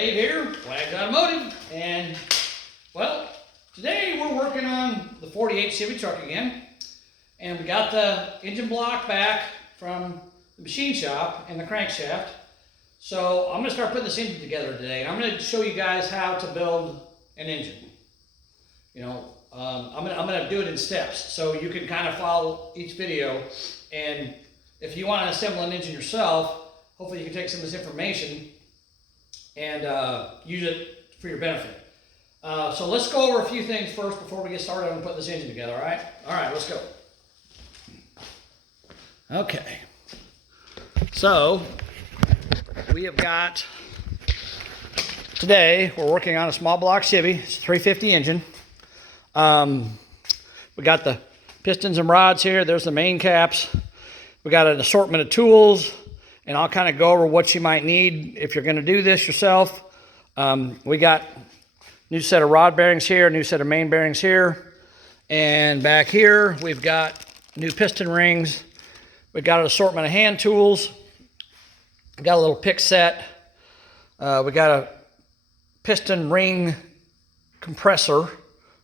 Dave here, Flags Automotive, and well, today we're working on the 48 Chevy truck again, and we got the engine block back from the machine shop and the crankshaft. So I'm going to start putting this engine together today, and I'm going to show you guys how to build an engine. You know, I'm going to do it in steps, so you can kind of follow each video, and if you want to assemble an engine yourself, hopefully you can take some of this information and use it for your benefit. So let's go over a few things first before we get started on putting this engine together, all right? All right, let's go. Okay. So, we have got, today, we're working on a small block Chevy. It's a 350 engine. We got the pistons and rods here. There's the main caps. We got an assortment of tools, and I'll kind of go over what you might need if you're going to do this yourself. We got new set of rod bearings here, new set of main bearings here, and back here we've got new piston rings. We've got an assortment of hand tools. We got a little pick set. We got a piston ring compressor,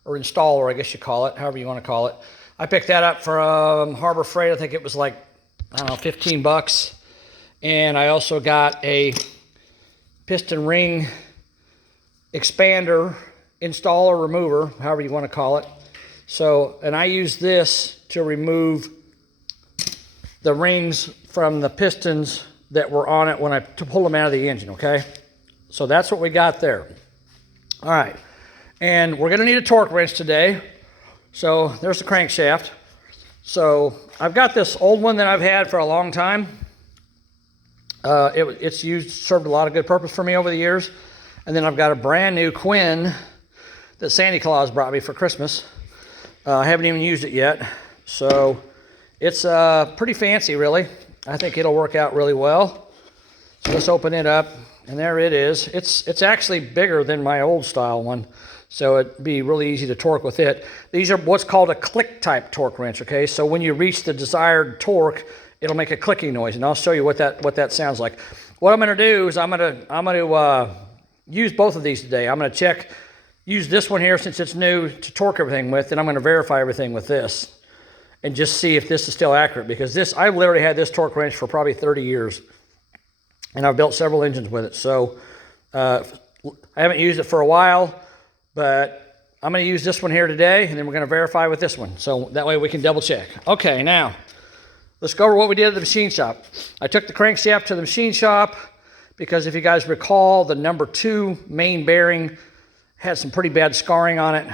or installer, I guess you call it, however you want to call it. I picked that up from Harbor Freight. I think it was like, I don't know, 15 bucks. And I also got a piston ring expander, installer, remover, however you want to call it. So, and I use this to remove the rings from the pistons that were on it when I pull them out of the engine, okay? So that's what we got there. All right, and we're gonna need a torque wrench today. So there's the crankshaft. So I've got this old one that I've had for a long time. It's served a lot of good purpose for me over the years. And then I've got a brand new Quinn that Santa Claus brought me for Christmas. I haven't even used it yet. So it's pretty fancy, really. I think it'll work out really well. So let's open it up, and there it is. It's actually bigger than my old style one, so it'd be really easy to torque with it. These are what's called a click type torque wrench, okay? So when you reach the desired torque, it'll make a clicking noise, and I'll show you what that sounds like. What I'm gonna do is I'm gonna use both of these today. I'm gonna use this one here since it's new to torque everything with, and I'm gonna verify everything with this and just see if this is still accurate, because I've literally had this torque wrench for probably 30 years, and I've built several engines with it. So I haven't used it for a while, but I'm gonna use this one here today, and then we're gonna verify with this one. So that way we can double check. Okay, now, let's go over what we did at the machine shop. I took the crankshaft to the machine shop because if you guys recall, the number 2 main bearing had some pretty bad scarring on it.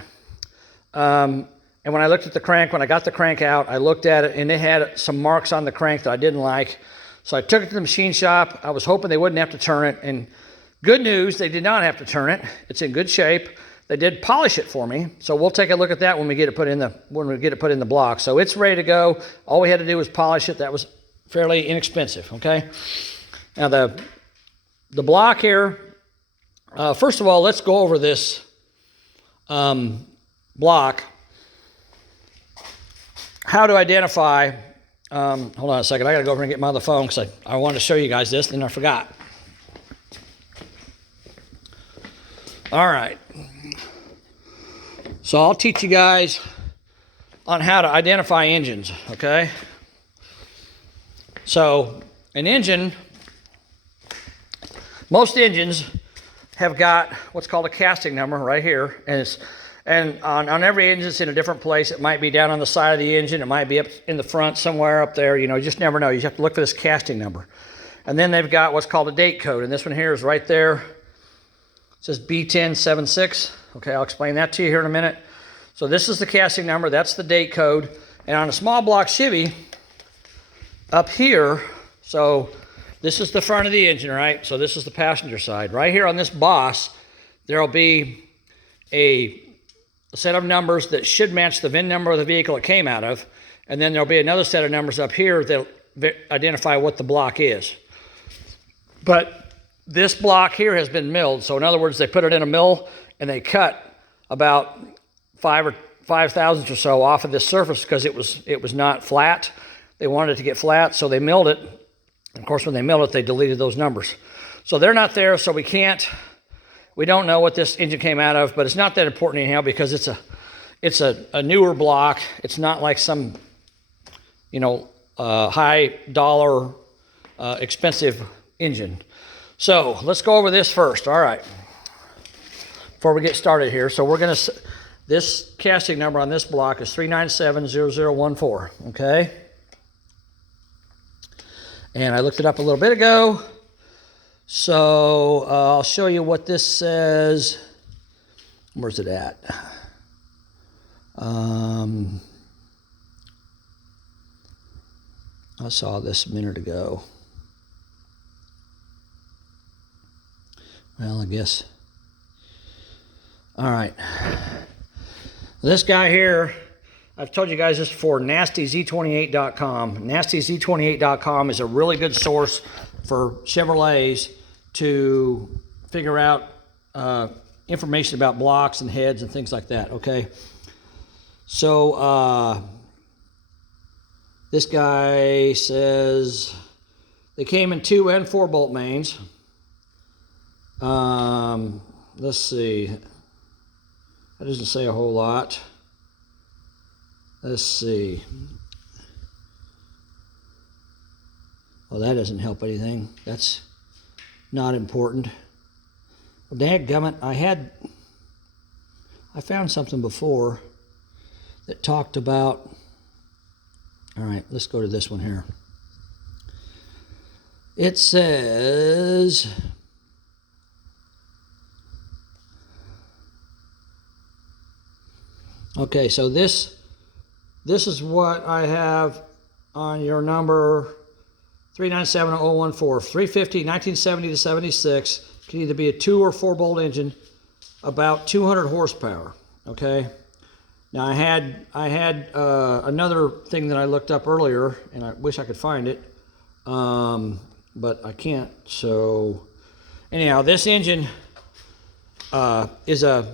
And when I looked at the crank, when I got the crank out, I looked at it and it had some marks on the crank that I didn't like. So I took it to the machine shop. I was hoping they wouldn't have to turn it, and good news, they did not have to turn it. It's in good shape. They did polish it for me, so we'll take a look at that when we get it put in the block. So it's ready to go. All we had to do was polish it. That was fairly inexpensive, okay? Now the block here, first of all, let's go over this block. How to identify, hold on a second, I gotta go over and get my other phone because I wanted to show you guys this, and I forgot. All right. So I'll teach you guys on how to identify engines, okay? So an engine, most engines have got what's called a casting number right here, and on every engine it's in a different place. It might be down on the side of the engine, it might be up in the front somewhere up there, you know, you just never know. You have to look for this casting number. And then they've got what's called a date code, and this one here is right there. It says B1076. Okay, I'll explain that to you here in a minute. So this is the casting number, that's the date code. And on a small block Chevy, up here, so this is the front of the engine, right? So this is the passenger side. Right here on this boss, there'll be a set of numbers that should match the VIN number of the vehicle it came out of. And then there'll be another set of numbers up here that identify what the block is. But this block here has been milled. So in other words, they put it in a mill and they cut about 5 thousandths or so off of this surface because it was not flat. They wanted it to get flat, so they milled it. Of course, when they milled it, they deleted those numbers. So they're not there, so we can't We don't know what this engine came out of, but it's not that important anyhow because it's a newer block. It's not like some, you know, high dollar expensive engine. So let's go over this first. All right, before we get started here. So we're gonna, this casting number on this block is 3970014. Okay, and I looked it up a little bit ago. So I'll show you what this says. Where's it at? I saw this a minute ago. Well, I guess. All right. This guy here, I've told you guys this before, nastyz28.com. nastyz28.com is a really good source for Chevrolets to figure out information about blocks and heads and things like that, okay? So this guy says they came in 2 and 4 bolt mains. Let's see. That doesn't say a whole lot. Let's see. Well, that doesn't help anything. That's not important. Well, dadgummit, I found something before that talked about, all right, let's go to this one here. It says, okay, so this is what I have on your number 3970014, 350, 1970 to 76. Can either be a 2 or 4 bolt engine, about 200 horsepower. Okay. Now I had another thing that I looked up earlier, and I wish I could find it, but I can't. So anyhow, this engine is a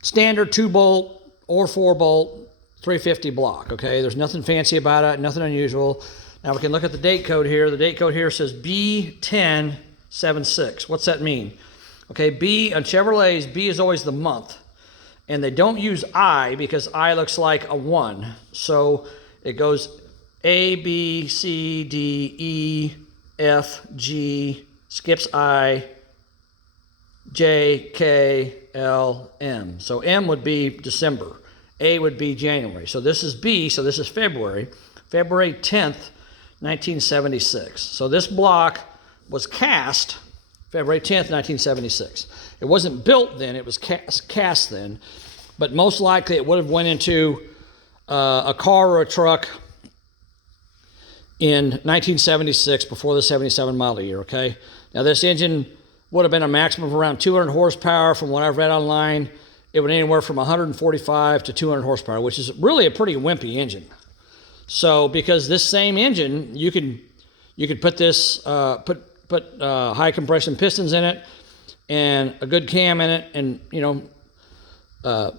standard 2 bolt or 4 bolt 350 block, okay? There's nothing fancy about it, nothing unusual. Now we can look at the date code here. The date code here says B1076. What's that mean? Okay, B, on Chevrolets, B is always the month. And they don't use I because I looks like a 1. So it goes A, B, C, D, E, F, G, skips I, J, K, L, M. So M would be December. A would be January. So this is B, so this is February. February 10th, 1976. So this block was cast February 10th, 1976. It wasn't built then, it was cast then. But most likely it would have went into a car or a truck in 1976 before the 77 model year, okay? Now this engine would have been a maximum of around 200 horsepower from what I've read online. It went anywhere from 145 to 200 horsepower, which is really a pretty wimpy engine. So because this same engine, you could put this, put high compression pistons in it and a good cam in it, and you know, a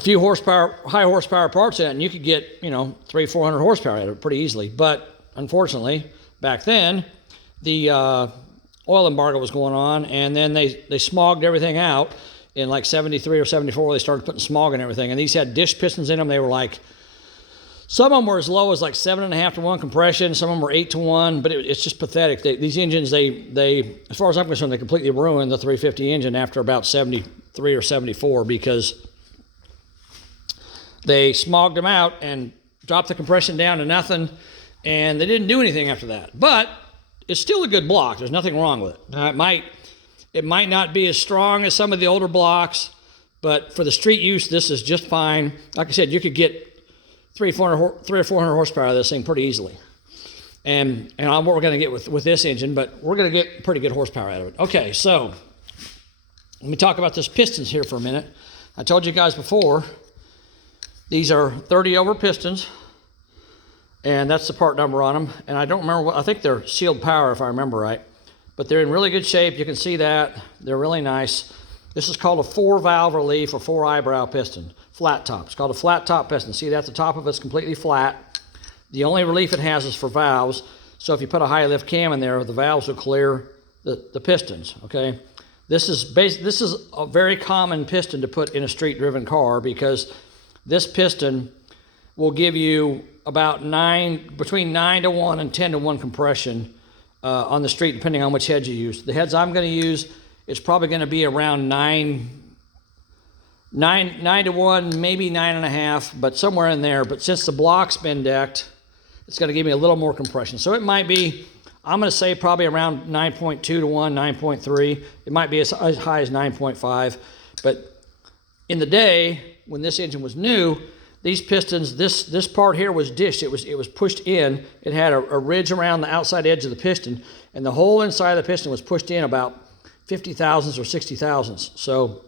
few high horsepower parts in it, and you could get, you know, 300-400 horsepower out of it pretty easily. But unfortunately, back then, the oil embargo was going on, and then they smogged everything out in like 73 or 74. They started putting smog in everything, and these had dish pistons in them. They were like, some of them were as low as like 7.5 to 1 compression. Some of them were 8 to 1, but it's just pathetic. These engines, they, as far as I'm concerned, they completely ruined the 350 engine after about 73 or 74 because they smogged them out and dropped the compression down to nothing, and they didn't do anything after that. But it's still a good block. There's nothing wrong with it. Now, it might not be as strong as some of the older blocks, but for the street use, this is just fine. Like I said, you could get 300 or 400 horsepower out of this thing pretty easily. And what we're going to get with this engine, but we're going to get pretty good horsepower out of it. Okay, so let me talk about this pistons here for a minute. I told you guys before, these are 30 over pistons, and that's the part number on them. And I don't remember what, I think they're sealed power if I remember right, but they're in really good shape. You can see that. They're really nice. This is called a 4-valve relief or 4-eyebrow piston, flat top. It's called a flat top piston. See that? The top of it's completely flat. The only relief it has is for valves. So if you put a high lift cam in there, the valves will clear the pistons, okay? This is a very common piston to put in a street-driven car because this piston will give you about between 9 to 1 and 10 to 1 compression on the street, depending on which heads you use. The heads I'm going to use, it's probably going to be around 9 to 1, maybe 9.5, but somewhere in there. But since the block's been decked, it's going to give me a little more compression. So it might be, I'm going to say probably around 9.2 to 1, 9.3. It might be as high as 9.5. But in the day, when this engine was new, these pistons, this part here was dished. It was pushed in. It had a ridge around the outside edge of the piston, and the whole inside of the piston was pushed in about 50 thousandths or 60 thousandths. So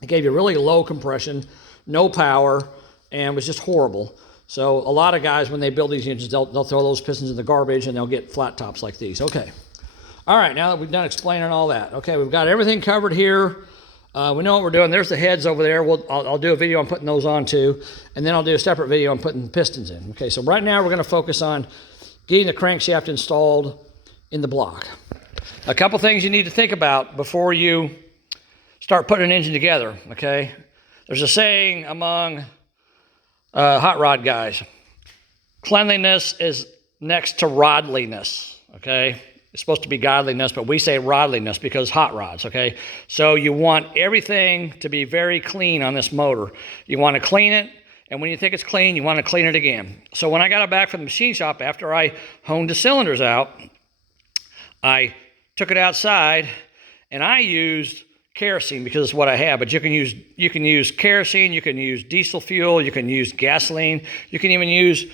it gave you really low compression, no power, and was just horrible. So a lot of guys, when they build these engines, they'll throw those pistons in the garbage and they'll get flat tops like these. Okay. All right, now that we've done explaining all that, okay, we've got everything covered here. We know what we're doing. There's the heads over there. I'll do a video on putting those on too, and then I'll do a separate video on putting the pistons in. Okay, so right now we're going to focus on getting the crankshaft installed in the block. A couple things you need to think about before you start putting an engine together, okay? There's a saying among hot rod guys, cleanliness is next to rodliness, okay? It's supposed to be godliness, but we say rodliness because hot rods, okay? So you want everything to be very clean on this motor. You want to clean it, and when you think it's clean, you want to clean it again. So when I got it back from the machine shop, after I honed the cylinders out, I took it outside, and I used kerosene because it's what I have, but you can use kerosene, you can use diesel fuel, you can use gasoline, you can even use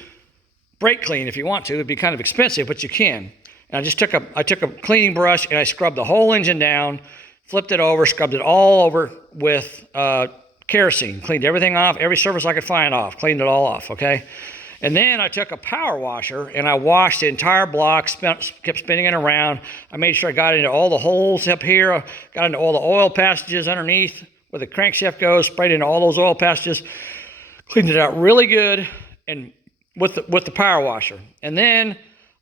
brake clean if you want to. It'd be kind of expensive, but you can. And I just took a cleaning brush and I scrubbed the whole engine down, flipped it over, scrubbed it all over with kerosene, cleaned everything off, every surface I could find off, cleaned it all off, okay? And then I took a power washer and I washed the entire block, kept spinning it around. I made sure I got into all the holes up here, got into all the oil passages underneath where the crankshaft goes, sprayed into all those oil passages, cleaned it out really good and with the power washer. And then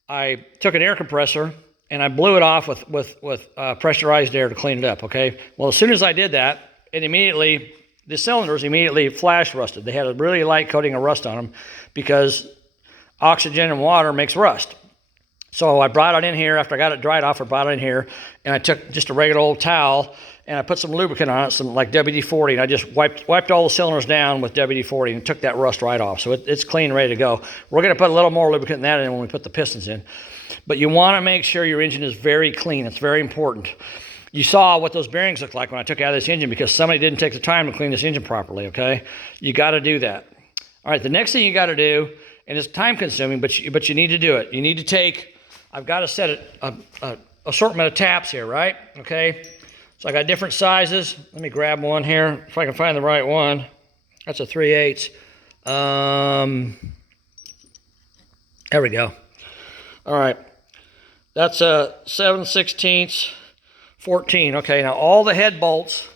I took an air compressor and I blew it off with pressurized air to clean it up, okay? Well, as soon as I did that, the cylinders immediately flash rusted. They had a really light coating of rust on them because oxygen and water makes rust. So I brought it in here. After I got it dried off, I brought it in here, and I took just a regular old towel, and I put some lubricant on it, some like WD-40, and I just wiped all the cylinders down with WD-40 and took that rust right off. So it's clean, ready to go. We're going to put a little more lubricant than that in when we put the pistons in. But you want to make sure your engine is very clean. It's very important. You saw what those bearings look like when I took out of this engine because somebody didn't take the time to clean this engine properly, okay? You got to do that. All right, the next thing you got to do, and it's time consuming, but you need to do it. You need to take, I've got a set of assortment of taps here, right? Okay, so I got different sizes. Let me grab one here if I can find the right one. That's a 3/8. There we go. All right, that's a 7/16. 14. Okay, now all the head bolts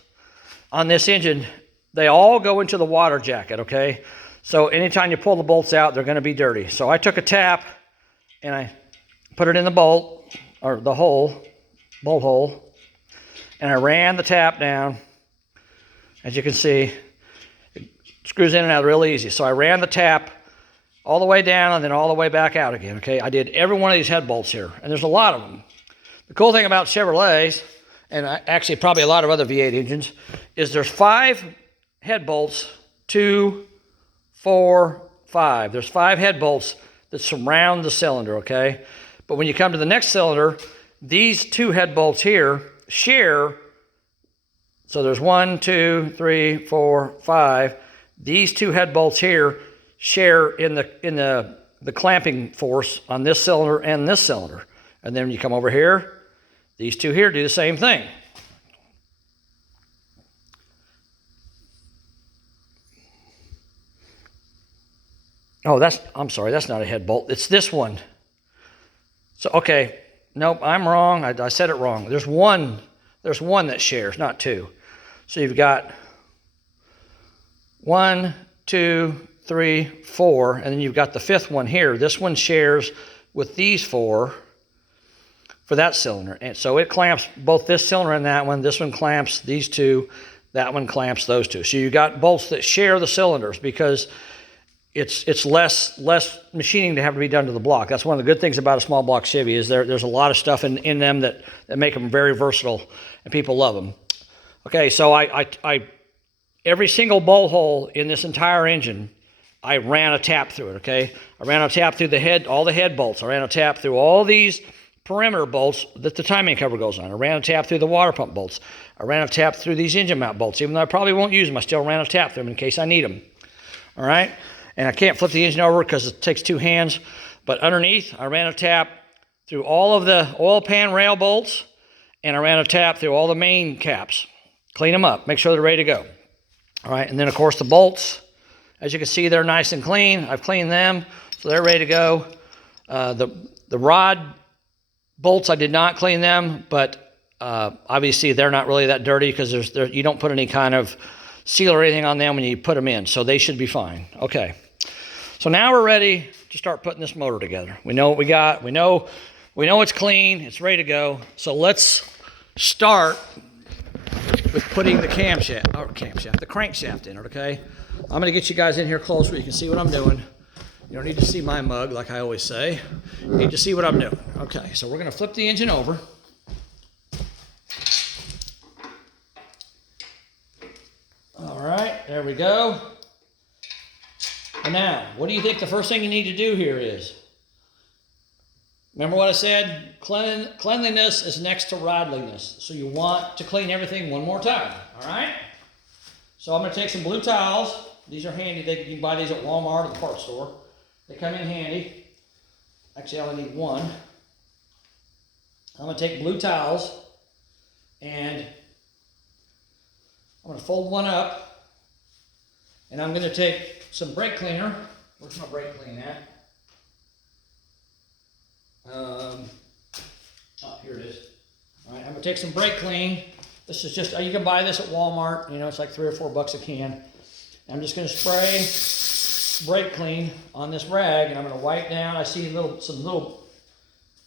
on this engine, they all go into the water jacket, okay? So anytime you pull the bolts out, they're going to be dirty. So I took a tap and I put it in the bolt, or the hole, bolt hole, and I ran the tap down. As you can see, it screws in and out real easy. So I ran the tap all the way down and then all the way back out again, okay? I did every one of these head bolts here, and there's a lot of them. The cool thing about Chevrolets, and actually probably a lot of other V8 engines, is there's 5 head bolts, 2, 4, 5. There's 5 head bolts that surround the cylinder, okay? But when you come to the next cylinder, these 2 head bolts here share, so there's 1, 2, 3, 4, 5. These 2 head bolts here share in the clamping force on this cylinder and this cylinder. And then you come over here, these 2 here do the same thing. Oh, I'm sorry, that's not a head bolt. It's this one. So, okay, nope, I'm wrong. I said it wrong. There's one that shares, not 2. So you've got 1, 2, 3, 4, and then you've got the 5th one here. This one shares with these 4. for that cylinder. And so it clamps both this cylinder and that one. This one clamps these two. That one clamps those two. So you got bolts that share the cylinders because it's less machining to have to be done to the block. That's one of the good things about a small block Chevy is there's a lot of stuff in them that make them very versatile, and people love them. Okay, so I every single bolt hole in this entire engine, I ran a tap through it, okay? I ran a tap through the head, all the head bolts. I ran a tap through all these perimeter bolts that the timing cover goes on. I ran a tap through the water pump bolts. I ran a tap through these engine mount bolts. Even though I probably won't use them, I still ran a tap through them in case I need them. All right? And I can't flip the engine over because it takes two hands. But underneath, I ran a tap through all of the oil pan rail bolts, and I ran a tap through all the main caps. Clean them up. Make sure they're ready to go. All right? And then, of course, the bolts. As you can see, they're nice and clean. I've cleaned them, so they're ready to go. The rod bolts, I did not clean them, but obviously they're not really that dirty because you don't put any kind of seal or anything on them when you put them in, so they should be fine. Okay, so now we're ready to start putting this motor together. We know what we got. We know it's clean. It's ready to go. So let's start with putting the the crankshaft in it. Okay, I'm going to get you guys in here close so you can see what I'm doing. You don't need to see my mug, like I always say. You need to see what I'm doing. Okay, so we're going to flip the engine over. All right, there we go. And now, what do you think the first thing you need to do here is? Remember what I said? Cleanliness is next to rideliness. So you want to clean everything one more time, all right? So I'm going to take some blue towels. These are handy. You can buy these at Walmart or the parts store. They come in handy. Actually, I only need one. I'm going to take blue towels and I'm going to fold one up, and I'm going to take some brake cleaner. Where's my brake clean at? Oh, here it is. All right, I'm going to take some brake clean. This is just, you can buy this at Walmart. You know, it's like $3 or $4 a can. I'm just going to spray brake clean on this rag, and I'm going to wipe down. I see some little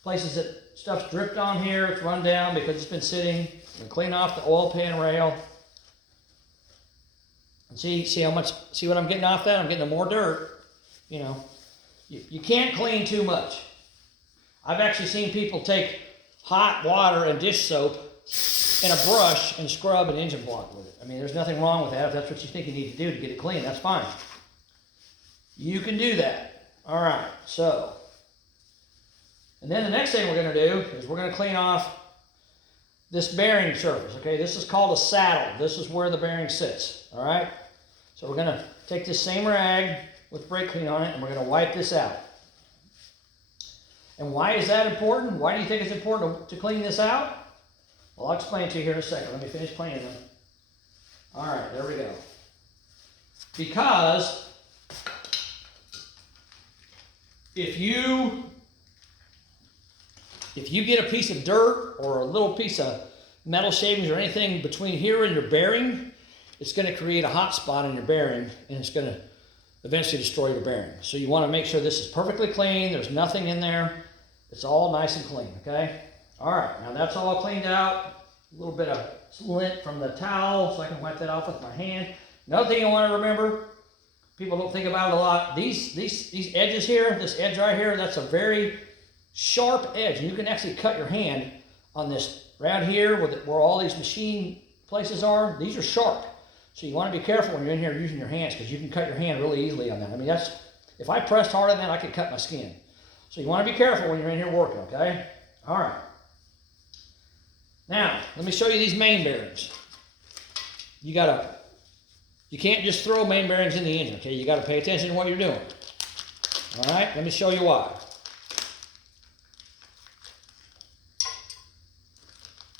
places that stuff's dripped on here. It's run down because it's been sitting. I'm going to clean off the oil pan rail. And see what I'm getting off that? I'm getting more dirt. You know, you can't clean too much. I've actually seen people take hot water and dish soap and a brush and scrub an engine block with it. I mean, there's nothing wrong with that. If that's what you think you need to do to get it clean, that's fine. You can do that. All right, so. And then the next thing we're going to do is we're going to clean off this bearing surface, okay? This is called a saddle. This is where the bearing sits, all right? So we're going to take this same rag with brake clean on it, and we're going to wipe this out. And why is that important? Why do you think it's important to clean this out? Well, I'll explain it to you here in a second. Let me finish cleaning them. All right, there we go. Because if you get a piece of dirt or a little piece of metal shavings or anything between here and your bearing, it's going to create a hot spot in your bearing, and it's going to eventually destroy your bearing. So you want to make sure this is perfectly clean. There's nothing in there. It's all nice and clean, okay? All right, now that's all cleaned out. A little bit of lint from the towel so I can wipe that off with my hand. Another thing you want to remember, people don't think about it a lot. These edges here, this edge right here, that's a very sharp edge. And you can actually cut your hand on this right here where all these machine places are. These are sharp. So you want to be careful when you're in here using your hands because you can cut your hand really easily on that. I mean, if I pressed hard on that, I could cut my skin. So you want to be careful when you're in here working, okay? All right. Now, let me show you these main bearings. You can't just throw main bearings in the engine, okay? You got to pay attention to what you're doing. All right, let me show you why.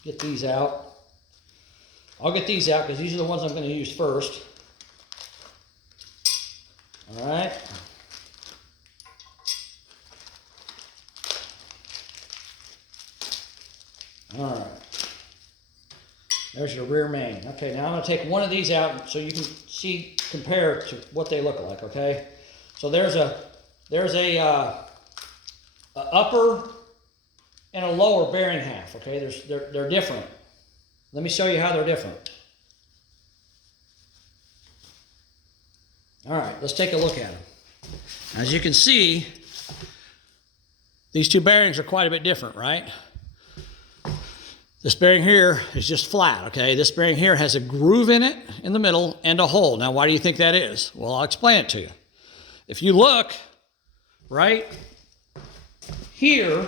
Get these out. I'll get these out because these are the ones I'm going to use first. All right. All right. There's your rear main. Okay, now I'm going to take one of these out so you can compare to what they look like, okay? So there's a upper and a lower bearing half, okay? They're different. Let me show you how they're different. All right, let's take a look at them. As you can see, these two bearings are quite a bit different, right? This bearing here is just flat, okay? This bearing here has a groove in it in the middle and a hole. Now, why do you think that is? Well, I'll explain it to you. If you look right here,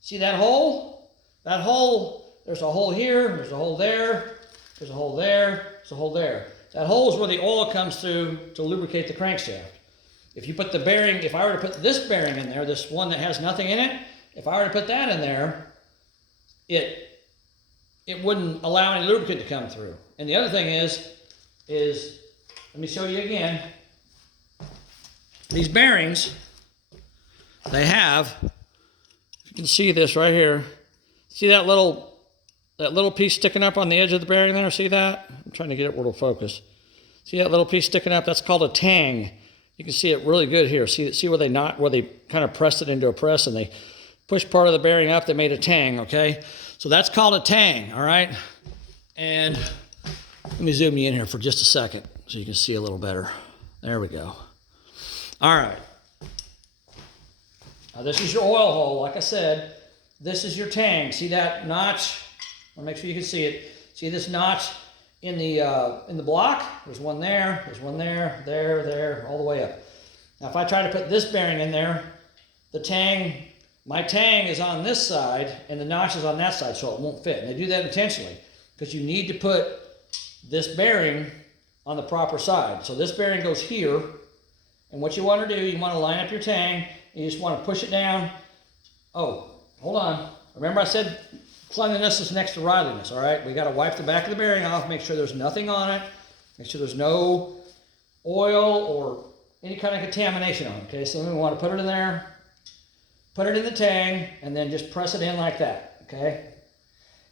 see that hole? That hole, there's a hole here, there's a hole there, there's a hole there, there's a hole there. That hole is where the oil comes through to lubricate the crankshaft. If you put the bearing, if I were to put this bearing in there, this one that has nothing in it, if I were to put that in there, it wouldn't allow any lubricant to come through. And the other thing is let me show you again. These bearings, they have, if you can see this right here, see that little piece sticking up on the edge of the bearing there? See that? I'm trying to get it where it'll focus. See that little piece sticking up? That's called a tang. You can see it really good here. See where they kind of pressed it into a press and they pushed part of the bearing up. They made a tang, okay? So that's called a tang, all right? And let me zoom you in here for just a second so you can see a little better. There we go. All right. Now this is your oil hole. Like I said, this is your tang. See that notch? I'll make sure you can see it. See this notch in the block? There's one there, there, all the way up. Now if I try to put this bearing in there, my tang is on this side and the notch is on that side, so it won't fit. And they do that intentionally because you need to put this bearing on the proper side. So this bearing goes here, and what you want to do, you want to line up your tang, and you just want to push it down. Oh, hold on. Remember I said cleanliness is next to rideliness, all right? We got to wipe the back of the bearing off, make sure there's nothing on it, make sure there's no oil or any kind of contamination on it, okay? So we want to put it in there, put it in the tang, and then just press it in like that, okay?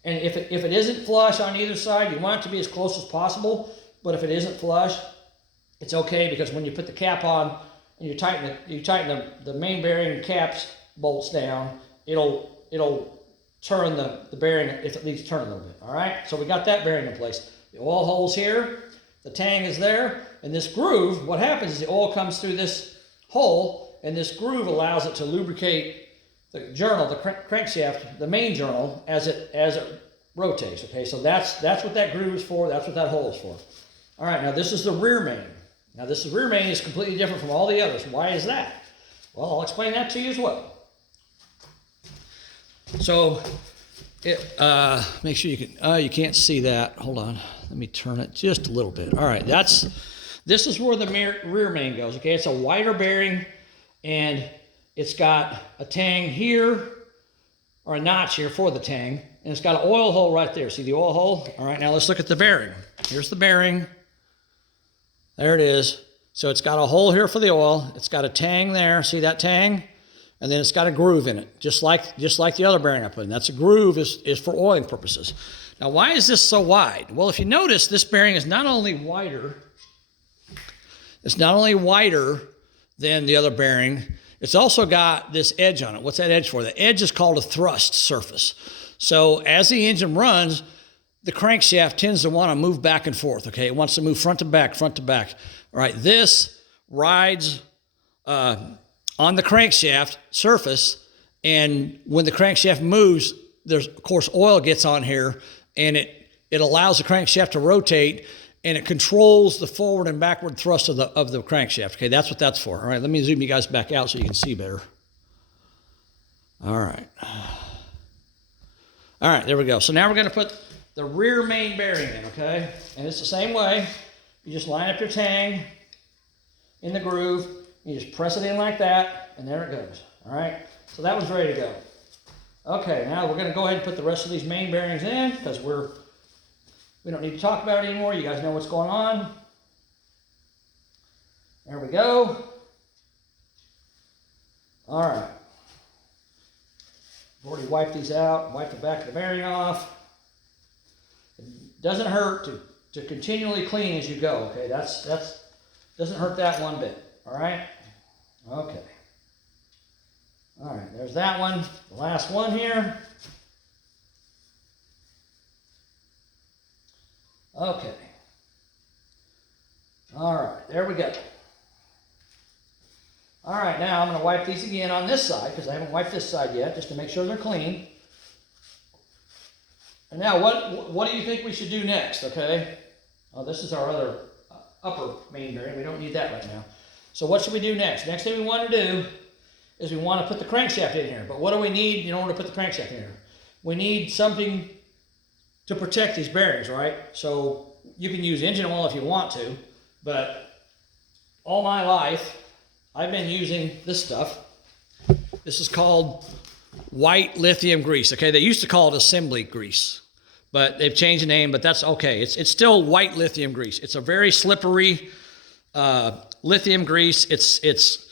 And if it isn't flush on either side, you want it to be as close as possible, but if it isn't flush, it's okay, because when you put the cap on and you tighten the main bearing caps bolts down, it'll turn the bearing if it needs to turn a little bit, all right? So we got that bearing in place. The oil hole's here, the tang is there, and this groove, what happens is the oil comes through this hole, and this groove allows it to lubricate the journal, the crankshaft, the main journal, as it rotates, okay? So that's what that groove is for, that's what that hole is for. All right, now this is the rear main. Now this rear main is completely different from all the others. Why is that? Well, I'll explain that to you as well. So, make sure you can, you can't see that. Hold on, let me turn it just a little bit. All right, this is where the rear main goes, okay? It's a wider bearing, and it's got a tang here, or a notch here for the tang, and it's got an oil hole right there. See the oil hole? All right, now let's look at the bearing. Here's the bearing. There it is. So it's got a hole here for the oil. It's got a tang there. See that tang? And then it's got a groove in it, just like the other bearing I put in. That's a groove is for oiling purposes. Now, why is this so wide? Well, if you notice, this bearing is not only wider than the other bearing, it's also got this edge on it. What's that edge for? The edge is called a thrust surface. So as the engine runs, the crankshaft tends to want to move back and forth, okay? It wants to move front to back, front to back. All right, this rides on the crankshaft surface, and when the crankshaft moves, there's, of course, oil gets on here, and it allows the crankshaft to rotate, and it controls the forward and backward thrust of the crankshaft, okay? That's what that's for. All right, let me zoom you guys back out so you can see better. All right. All right, there we go. So now we're going to put the rear main bearing in, okay? And it's the same way. You just line up your tang in the groove. You just press it in like that, and there it goes. All right? So that one's ready to go. Okay, now we're going to go ahead and put the rest of these main bearings in, because we don't need to talk about it anymore. You guys know what's going on. There we go. All right. I've already wiped these out, wiped the back of the bearing off. It doesn't hurt to continually clean as you go, okay? That's doesn't hurt that one bit, all right? Okay. All right, There's that one. The last one here. Okay. All right, there we go. All right, now I'm going to wipe these again on this side because I haven't wiped this side yet, just to make sure they're clean. And now what do you think we should do next, okay? Oh, this is our other upper main bearing. We don't need that right now. So what should we do next? Next thing we want to do is we want to put the crankshaft in here. But what do we need in order to put the crankshaft in here? We need something to protect these bearings, right? So you can use engine oil if you want to, but all my life, I've been using this stuff. This is called white lithium grease, okay? They used to call it assembly grease, but they've changed the name, but that's okay. It's still white lithium grease. It's a very slippery lithium grease. It's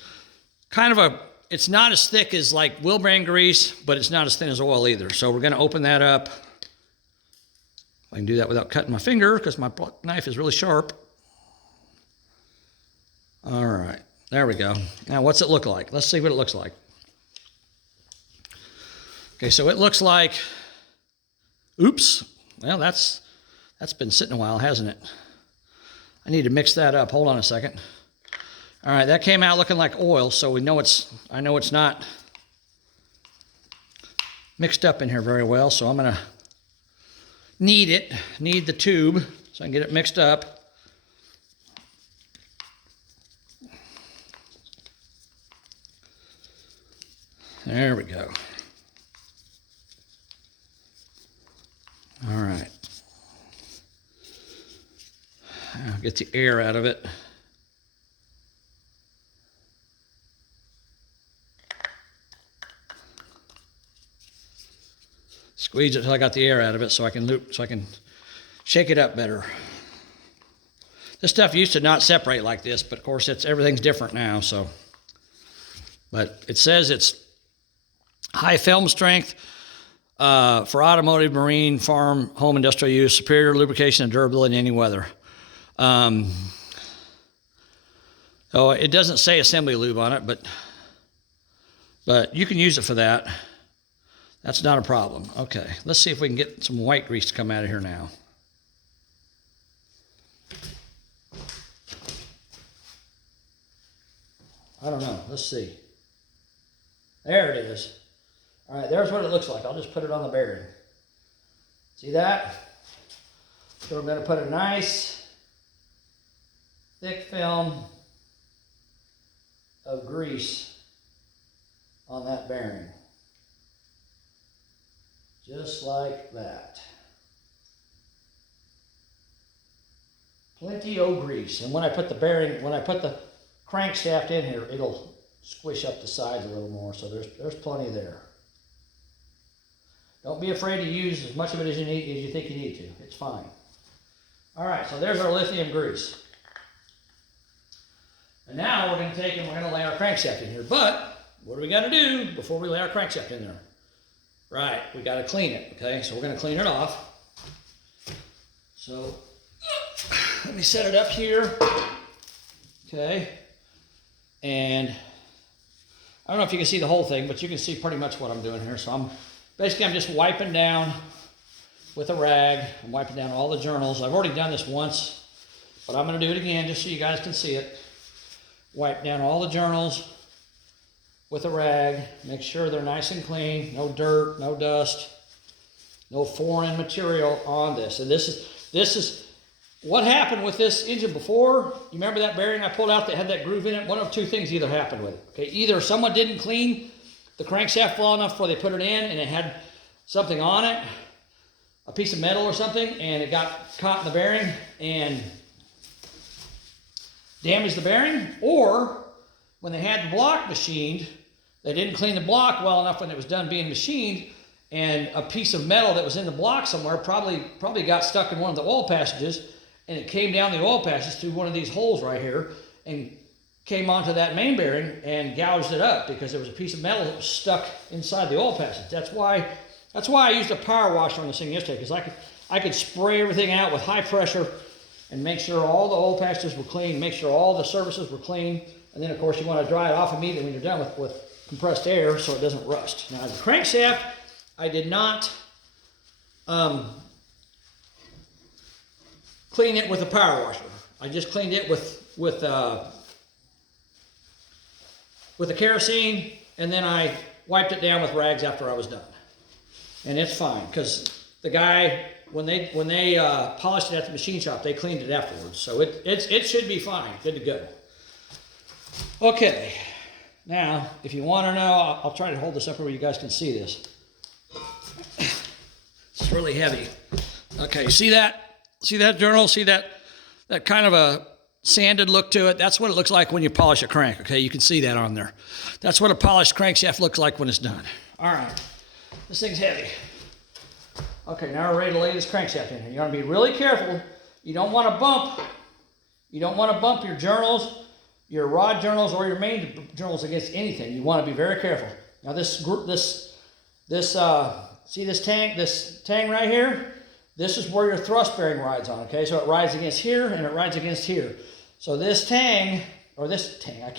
kind of it's not as thick as like wheel bearing grease, but it's not as thin as oil either. So we're gonna open that up. I can do that without cutting my finger because my knife is really sharp. All right, there we go. Now what's it look like? Let's see what it looks like. Okay, so it looks like, oops, well that's been sitting a while, hasn't it? I need to mix that up, hold on a second. All right, that came out looking like oil, so I know it's not mixed up in here very well, so I'm gonna knead the tube so I can get it mixed up. There we go. All right. I'll get the air out of it. Squeeze it until I got the air out of it so I can shake it up better. This stuff used to not separate like this, but of course everything's different now, so. But it says it's high film strength for automotive, marine, farm, home, industrial use, superior lubrication and durability in any weather. Oh, it doesn't say assembly lube on it, but you can use it for that. That's not a problem. Okay, let's see if we can get some white grease to come out of here now. I don't know, let's see. There it is. All right, there's what it looks like. I'll just put it on the bearing. See that? So we're going to put a nice thick film of grease on that bearing. Just like that. Plenty of grease. And when I put the crankshaft in here, it'll squish up the sides a little more, so there's plenty there. Don't be afraid to use as much of it as you think you need to. It's fine. All right, so there's our lithium grease. And now we're going to take and we're going to lay our crankshaft in here. But what do we got to do before we lay our crankshaft in there? Right, we got to clean it, okay? So we're going to clean it off. So let me set it up here, okay? And I don't know if you can see the whole thing, but you can see pretty much what I'm doing here. So I'm just wiping down with a rag. I'm wiping down all the journals. I've already done this once, but I'm going to do it again just so you guys can see it. Wipe down all the journals with a rag. Make sure they're nice and clean. No dirt, no dust, no foreign material on this. And this is what happened with this engine before. You remember that bearing I pulled out that had that groove in it? One of two things either happened with it. Okay, either someone didn't clean the crankshaft well enough before they put it in and it had something on it, a piece of metal or something, and it got caught in the bearing and damaged the bearing, or when they had the block machined, they didn't clean the block well enough when it was done being machined, and a piece of metal that was in the block somewhere probably got stuck in one of the oil passages, and it came down the oil passage through one of these holes right here and came onto that main bearing and gouged it up because there was a piece of metal that was stuck inside the oil passage. That's why I used a power washer on this thing yesterday, because I could spray everything out with high pressure and make sure all the oil passages were clean, make sure all the surfaces were clean, and then of course you want to dry it off immediately when you're done with compressed air so it doesn't rust. Now the crankshaft, I did not clean it with a power washer. I just cleaned it with a kerosene, and then I wiped it down with rags after I was done. And it's fine, because the guy, when they polished it at the machine shop, they cleaned it afterwards. So it should be fine, good to go. Okay, now if you want to know, I'll try to hold this up where you guys can see this. It's really heavy. Okay, see that? See that journal? See that kind of a sanded look to it? That's what it looks like when you polish a crank, okay? You can see that on there. That's what a polished crankshaft looks like when it's done. All right, this thing's heavy. Okay, now we're ready to lay this crankshaft in here. You want to be really careful. You don't want to bump. You don't want to bump your journals, your rod journals, or your main journals against anything. You want to be very careful. Now see this tang right here? This is where your thrust bearing rides on, okay? So it rides against here and it rides against here. So this tang, this tang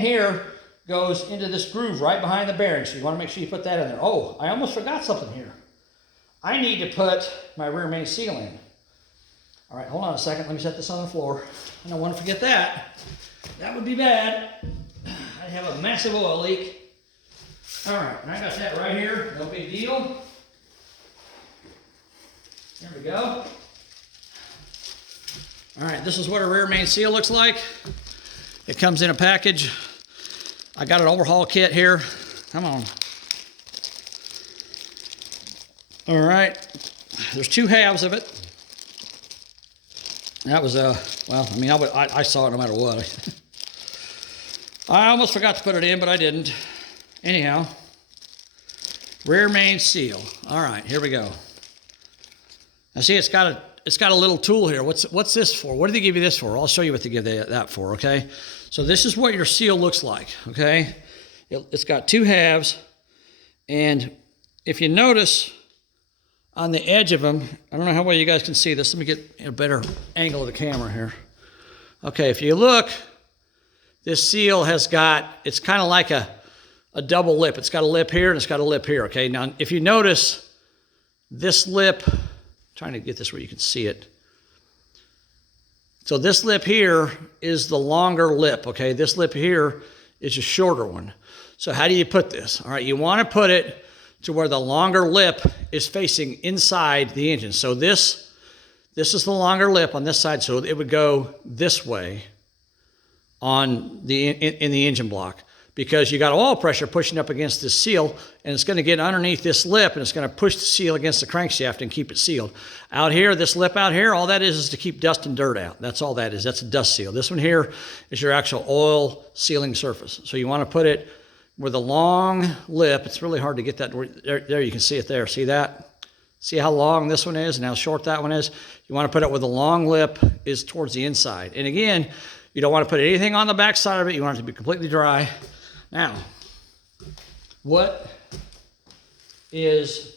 here goes into this groove right behind the bearing. So you want to make sure you put that in there. Oh, I almost forgot something here. I need to put my rear main seal in. All right, hold on a second. Let me set this on the floor. I don't want to forget that. That would be bad. I have a massive oil leak. All right, and I got that right here. No big deal. There we go. All right, this is what a rear main seal looks like. It comes in a package. I got an overhaul kit here. Come on. All right, there's 2 halves of it. That was well, I mean, I saw it no matter what. I almost forgot to put it in, but I didn't. Anyhow, rear main seal. All right, here we go. Now see, it's got a little tool here. What's this for? What do they give you this for? I'll show you what they give that for, okay? So this is what your seal looks like, okay? It's got 2 halves, and if you notice on the edge of them, I don't know how well you guys can see this. Let me get a better angle of the camera here. Okay, if you look, this seal has got, it's kind of like a double lip. It's got a lip here and it's got a lip here, okay? Now, if you notice, this lip, I'm trying to get this where you can see it. So this lip here is the longer lip, okay? This lip here is a shorter one. So how do you put this? All right, you want to put it to where the longer lip is facing inside the engine. So this is the longer lip on this side, so it would go this way on in the engine block, because you got oil pressure pushing up against this seal, and it's going to get underneath this lip, and it's going to push the seal against the crankshaft and keep it sealed. Out here, this lip out here, all that is to keep dust and dirt out. That's all that is. That's a dust seal. This one here is your actual oil sealing surface. So you want to put it where the long lip, it's really hard to get that, there you can see it there. See that? See how long this one is and how short that one is? You want to put it where the long lip is towards the inside. And again, you don't want to put anything on the back side of it. You want it to be completely dry. Now, what is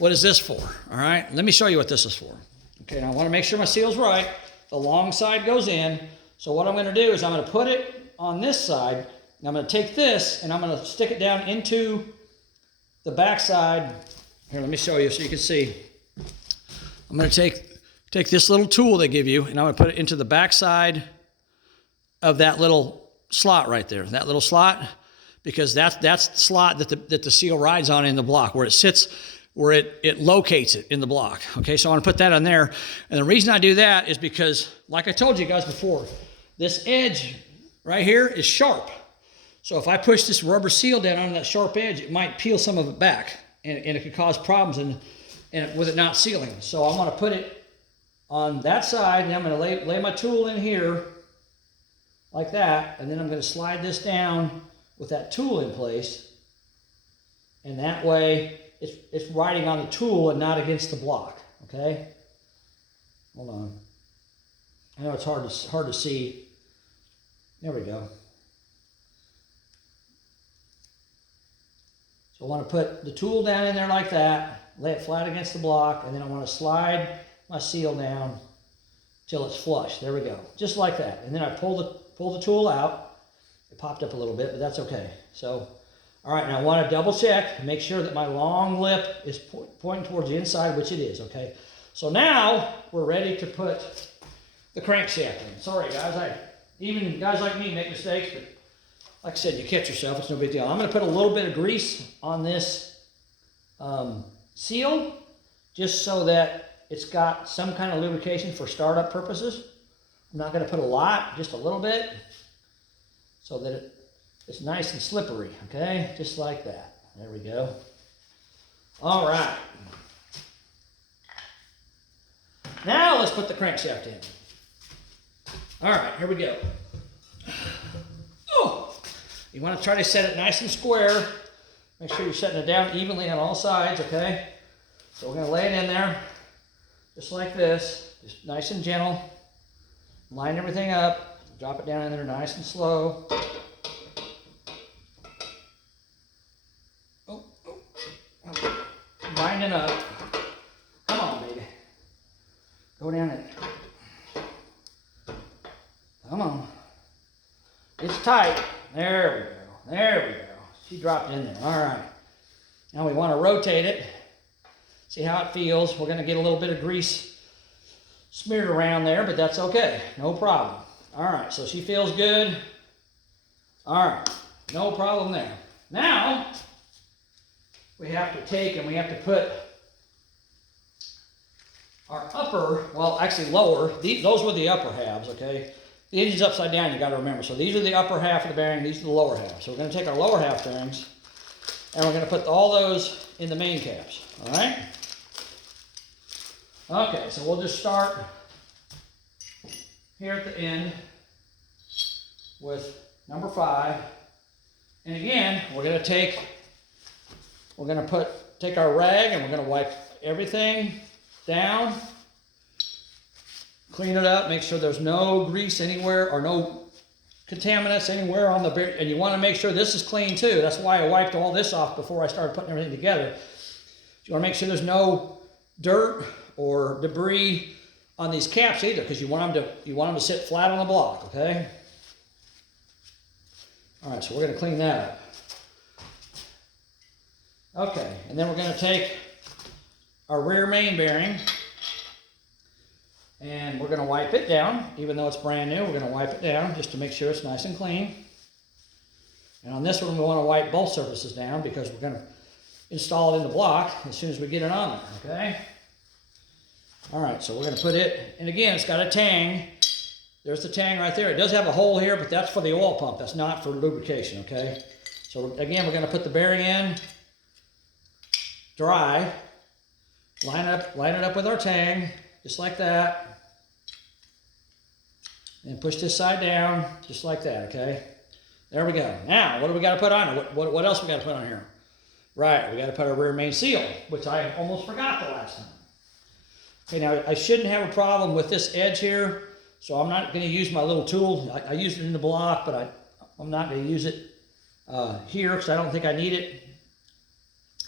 this for? All right, let me show you what this is for. Okay, now I want to make sure my seal's right. The long side goes in. So what I'm going to do is I'm going to put it on this side, and I'm going to take this and I'm going to stick it down into the back side. Here, let me show you so you can see. I'm going to take this little tool they give you, and I'm going to put it into the back side of that little slot right there, that little slot, because that's the slot that the seal rides on in the block, where it sits, where it locates it in the block. Okay, so I want to put that on there. And the reason I do that is because, like I told you guys before, this edge right here is sharp. So if I push this rubber seal down on that sharp edge, it might peel some of it back, and it could cause problems and with it not sealing. So I want to put it on that side, and I'm going to lay my tool in here like that, and then I'm going to slide this down with that tool in place, and that way it's riding on the tool and not against the block. Okay, hold on. I know it's hard to see. There we go. So I want to put the tool down in there like that, lay it flat against the block, and then I want to slide my seal down till it's flush. There we go, just like that. And then I pull the tool out. It popped up a little bit, but that's okay. So, all right, now I want to double check and make sure that my long lip is pointing towards the inside, which it is, okay? So now we're ready to put the crankshaft in. Sorry guys, even guys like me make mistakes, but like I said, you catch yourself, it's no big deal. I'm gonna put a little bit of grease on this seal, just so that it's got some kind of lubrication for startup purposes. I'm not gonna put a lot, just a little bit, so that it's nice and slippery, okay? Just like that. There we go. All right. Now let's put the crankshaft in. All right, here we go. Oh, you want to try to set it nice and square. Make sure you're setting it down evenly on all sides, okay? So we're going to lay it in there just like this, just nice and gentle. Line everything up. Drop it down in there nice and slow. Oh. Binding up. Come on, baby. Go down it. Come on. It's tight. There we go. There we go. She dropped in there. All right. Now we want to rotate it. See how it feels. We're going to get a little bit of grease smeared around there, but that's okay. No problem. All right. So she feels good. All right. No problem there. Now we have to take and we have to put our upper, well, actually lower. Those were the upper halves, okay? The engine's upside down, you got to remember. So these are the upper half of the bearing, these are the lower half. So we're going to take our lower half bearings, and we're going to put all those in the main caps, all right? Okay, so we'll just start here at the end with number 5. And again, we're going to take our rag and we're going to wipe everything down. Clean it up, make sure there's no grease anywhere or no contaminants anywhere on the bearing. And you want to make sure this is clean too. That's why I wiped all this off before I started putting everything together. You want to make sure there's no dirt or debris on these caps either, because you want them to sit flat on the block, okay? All right, so we're going to clean that up. Okay, and then we're going to take our rear main bearing, and we're going to wipe it down. Even though it's brand new, we're going to wipe it down just to make sure it's nice and clean. And on this one, we want to wipe both surfaces down because we're going to install it in the block as soon as we get it on there, okay? All right, so we're going to put it, and again, it's got a tang. There's the tang right there. It does have a hole here, but that's for the oil pump. That's not for lubrication, okay? So again, we're going to put the bearing in, dry, line it up with our tang, just like that. And push this side down, just like that, okay? There we go. Now, what do we got to put on it? What else we got to put on here? Right, we got to put our rear main seal, which I almost forgot the last time. Okay, now I shouldn't have a problem with this edge here, so I'm not going to use my little tool. I used it in the block, but I'm not going to use it here because I don't think I need it.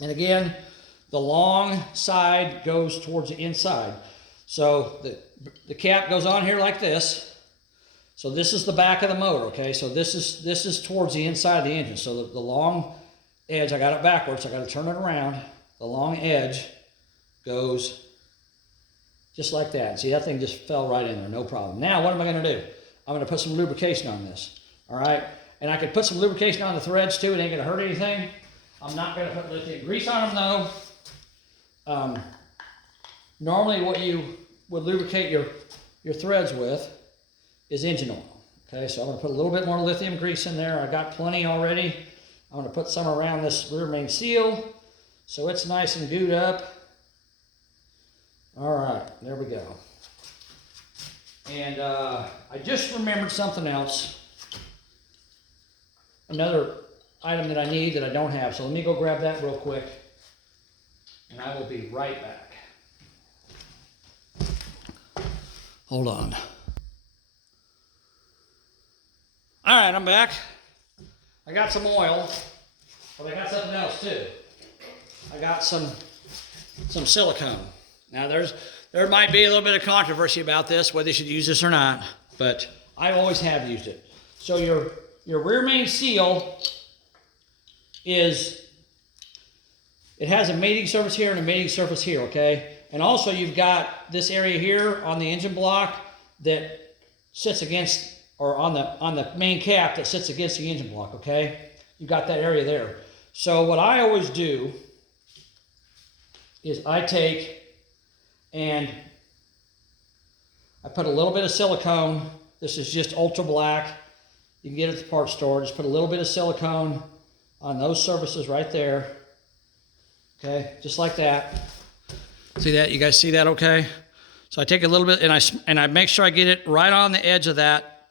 And again, the long side goes towards the inside. So the cap goes on here like this. So this is the back of the motor, okay? So this is towards the inside of the engine. So the long edge, I got it backwards, so I got to turn it around. The long edge goes just like that. See, that thing just fell right in there, no problem. Now, what am I going to do? I'm going to put some lubrication on this, all right? And I could put some lubrication on the threads too. It ain't going to hurt anything. I'm not going to put lithium grease on them though. Normally what you would lubricate your threads with is engine oil. Okay, so I'm going to put a little bit more lithium grease in there. I got plenty already. I'm going to put some around this rear main seal so it's nice and gooed up. All right, there we go. And I just remembered something else. Another item that I need that I don't have. So let me go grab that real quick. And I will be right back. Hold on. All right, I'm back. I got some oil, but I got something else too. I got some silicone. Now there's There might be a little bit of controversy about this, whether you should use this or not, but I always have used it. So your rear main seal it has a mating surface here and a mating surface here, okay? And also you've got this area here on the engine block that sits against, or on the main cap that sits against the engine block, okay? You've got that area there. So what I always do is I take and I put a little bit of silicone. This is just ultra black. You can get it at the parts store. Just put a little bit of silicone on those surfaces right there. Okay, just like that. See that? You guys see that okay? So I take a little bit and I make sure I get it right on the edge of that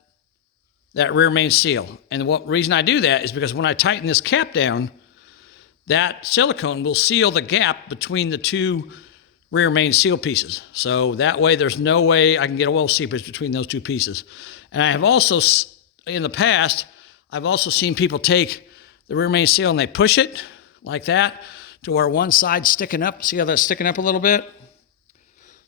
rear main seal. And the reason I do that is because when I tighten this cap down, that silicone will seal the gap between the two rear main seal pieces. So that way there's no way I can get oil seepage between those two pieces. And I have also, in the past, I've also seen people take the rear main seal and they push it like that to where one side's sticking up. See how that's sticking up a little bit?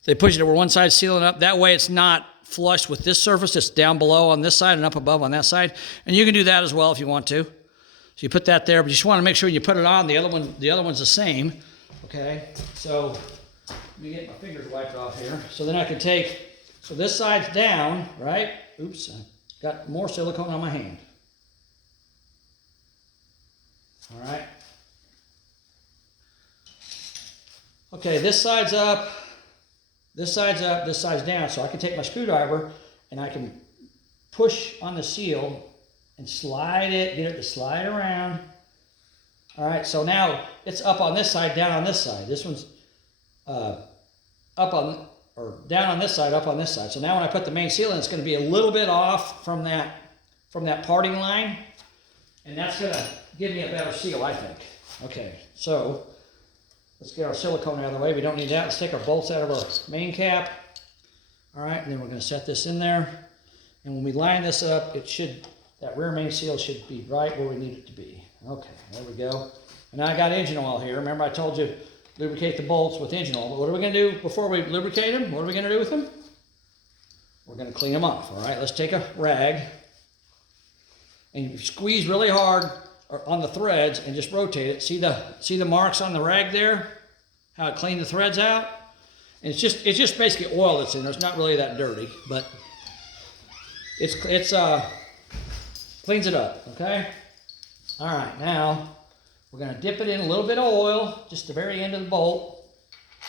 They push it to where one side's sealing up. That way it's not flush with this surface. It's down below on this side and up above on that side. And you can do that as well if you want to. So you put that there, but you just want to make sure you put it on. The other one's the same. Okay, so let me get my fingers wiped off here. So then I can take, so this side's down, right? Oops, I got more silicone on my hand. All right. Okay, this side's up, this side's up, this side's down. So I can take my screwdriver and I can push on the seal and slide it, get it to slide around. All right, so now it's up on this side, down on this side. This one's up on, or down on this side, up on this side. So now when I put the main seal in, it's going to be a little bit off from that parting line, and that's going to give me a better seal, I think. Okay, so let's get our silicone out of the way. We don't need that. Let's take our bolts out of our main cap. All right, and then we're going to set this in there. And when we line this up, that rear main seal should be right where we need it to be. Okay, there we go. And now I got engine oil here. Remember I told you lubricate the bolts with engine oil. But what are we going to do before we lubricate them? What are we going to do with them? We're going to clean them off. All right, let's take a rag and you squeeze really hard on the threads and just rotate it. See the marks on the rag there? How it cleaned the threads out? And it's just basically oil that's in there. It's not really that dirty, but it's cleans it up. Okay. All right, now we're going to dip it in a little bit of oil, just the very end of the bolt.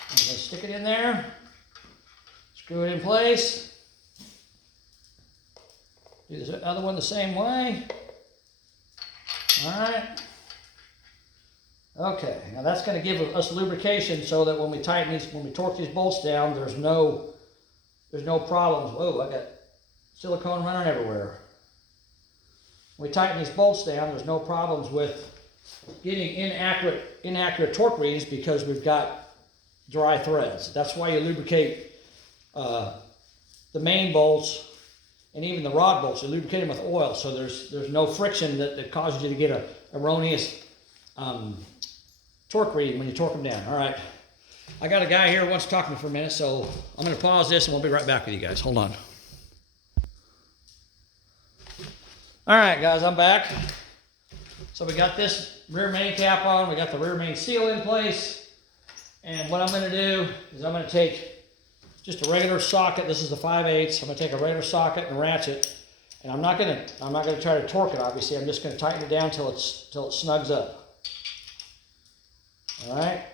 I'm going to stick it in there, screw it in place. Do this other one the same way. All right. Okay, now that's going to give us lubrication so that when we tighten these, when we torque these bolts down, there's no problems. Whoa, I got silicone running everywhere. When we tighten these bolts down, there's no problems with getting inaccurate torque readings because we've got dry threads. That's why you lubricate the main bolts and even the rod bolts. You lubricate them with oil so there's no friction that causes you to get a erroneous torque reading when you torque them down. All right, I got a guy here who wants to talk to me for a minute, so I'm going to pause this and we'll be right back with you guys. Hold on. All right, guys, I'm back. So we got this rear main cap on, we got the rear main seal in place, and what I'm going to do is I'm going to take just a regular socket. This is the 5/8. I'm going to take a regular socket and ratchet, and I'm not going to try to torque it. Obviously, I'm just going to tighten it down till it snugs up. All right,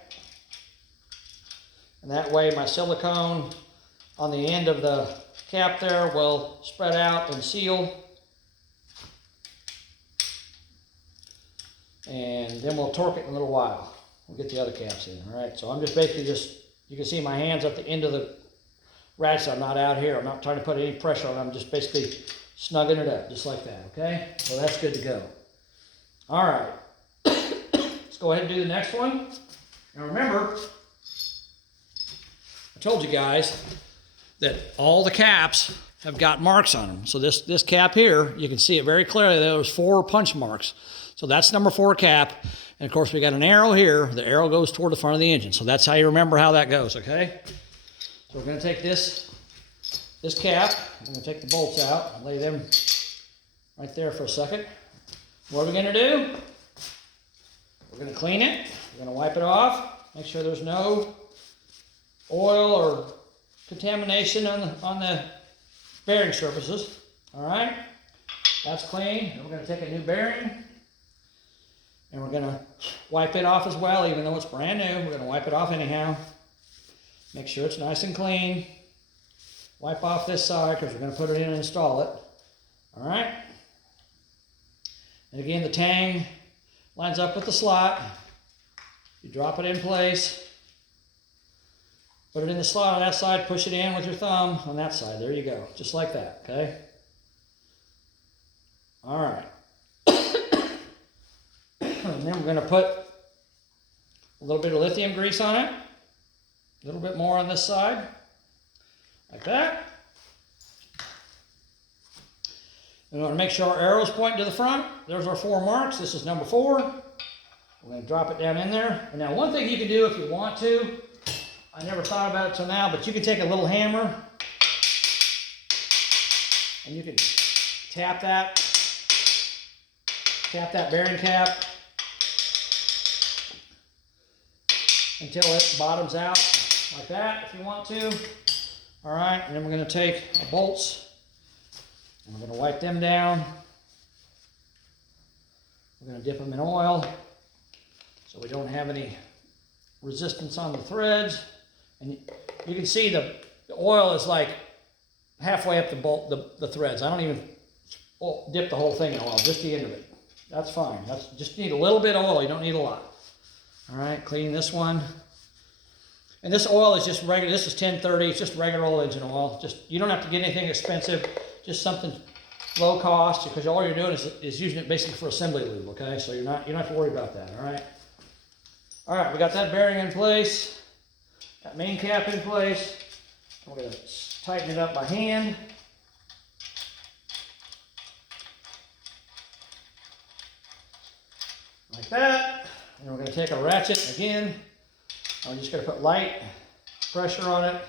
and that way my silicone on the end of the cap there will spread out and seal. And then we'll torque it in a little while. We'll get the other caps in. All right, so I'm just basically you can see my hands at the end of the ratchet. I'm not out here. I'm not trying to put any pressure on it. I'm just basically snugging it up, just like that, okay? So that's good to go. All right, let's go ahead and do the next one. Now remember, I told you guys that all the caps have got marks on them. So this cap here, you can see it very clearly. There's 4 punch marks. So that's number 4 cap. And of course we got an arrow here. The arrow goes toward the front of the engine. So that's how you remember how that goes, okay? So we're going to take this cap, I'm going to take the bolts out, and lay them right there for a second. What are we going to do? We're going to clean it. We're going to wipe it off. Make sure there's no oil or contamination on the bearing surfaces. All right, that's clean. Then we're going to take a new bearing, and we're going to wipe it off as well, even though it's brand new. We're going to wipe it off anyhow. Make sure it's nice and clean. Wipe off this side because we're going to put it in and install it. All right. And again, the tang lines up with the slot. You drop it in place. Put it in the slot on that side. Push it in with your thumb on that side. There you go. Just like that. Okay. All right. And then we're going to put a little bit of lithium grease on it. A little bit more on this side. Like that. We want to make sure our arrows point to the front. There's our 4 marks. This is number 4. We're going to drop it down in there. And now one thing you can do if you want to, I never thought about it till now, but you can take a little hammer and you can tap that bearing cap until it bottoms out like that if you want to. All right, and then we're going to take our bolts and we're going to wipe them down. We're going to dip them in oil so we don't have any resistance on the threads. And you can see the oil is like halfway up the threads. I don't even dip the whole thing in oil, just the end of it. That's fine. That's just need a little bit of oil. You don't need a lot. All right, clean this one. And this oil is just regular. This is 1030. It's just regular old engine oil. You don't have to get anything expensive. Just something low cost, because all you're doing is using it basically for assembly lube. Okay, so you don't have to worry about that. All right. All right, we got that bearing in place. Got main cap in place. We're going to tighten it up by hand. Like that. And we're going to take a ratchet again. I'm just going to put light pressure on it.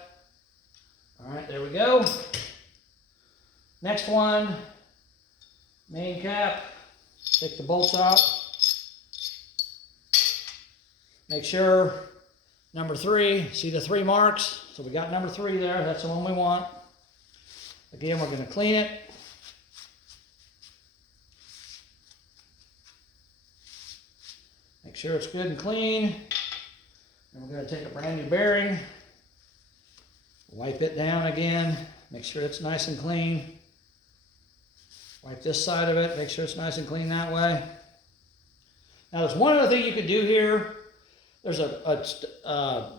All right, there we go. Next one, main cap. Take the bolts out. Make sure number 3, see the 3 marks? So we got number 3 there. That's the one we want. Again, we're going to clean it. Make sure it's good and clean. And we're going to take a brand new bearing, wipe it down again, make sure it's nice and clean. Wipe this side of it, make sure it's nice and clean that way. Now there's one other thing you could do here. There's a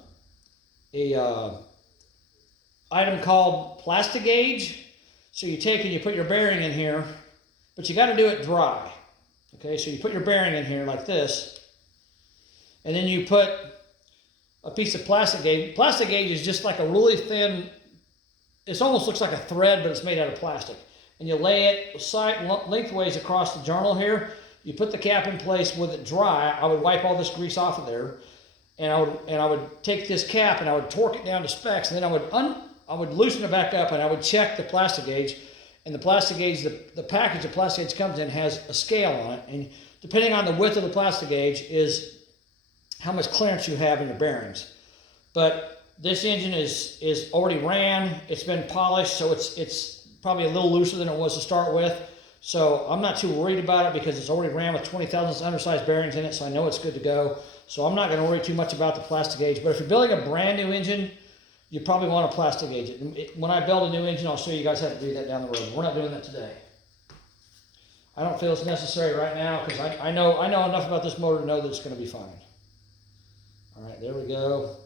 item called plastic gauge. So you take and you put your bearing in here, but you got to do it dry. Okay, so you put your bearing in here like this, and then you put a piece of plastic gauge. Plastic gauge is just like a really thin, it almost looks like a thread, but it's made out of plastic. And you lay it lengthways across the journal here. You put the cap in place with it dry. I would wipe all this grease off of there, and I would take this cap and I would torque it down to specs, and then I would loosen it back up and I would check the plastic gauge. And the plastic gauge, the package the plastic gauge comes in has a scale on it, and depending on the width of the plastic gauge is how much clearance you have in your bearings. But this engine is already ran. It's been polished, so it's probably a little looser than it was to start with. So I'm not too worried about it because it's already ran with 20 thousandths undersized bearings in it, so I know it's good to go. So I'm not going to worry too much about the plastic gauge. But if you're building a brand new engine, you probably want to plastic gauge it. When I build a new engine, I'll show you guys how to do that down the road. We're not doing that today. I don't feel it's necessary right now because I know enough about this motor to know that it's going to be fine. All right, there we go.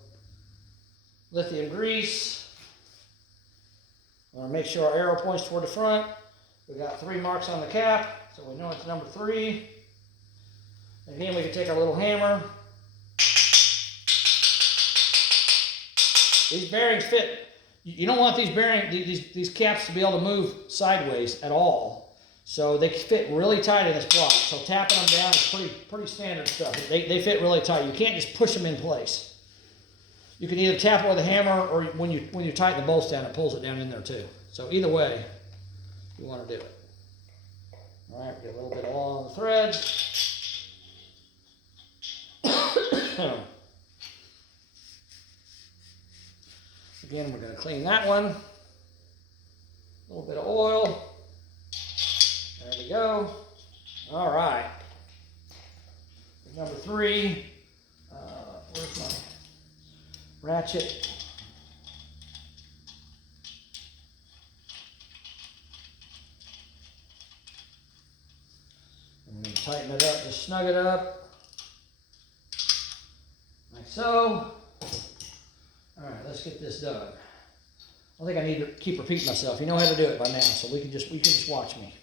Lithium grease. I want to make sure our arrow points toward the front. We got 3 marks on the cap, so we know it's number 3. Again, we can take our little hammer. These bearings fit. You don't want these caps to be able to move sideways at all. So they fit really tight in this block. So tapping them down is pretty standard stuff. They fit really tight. You can't just push them in place. You can either tap it with a hammer, or when you tighten the bolts down, it pulls it down in there too. So either way, you want to do it. All right, get a little bit of oil on the thread. Again, we're going to clean that one. A little bit of oil. There we go. All right. Number 3. Where's my ratchet? I'm going to tighten it up, just snug it up. Like so. All right, let's get this done. I think I need to keep repeating myself. You know how to do it by now, so you can just watch me.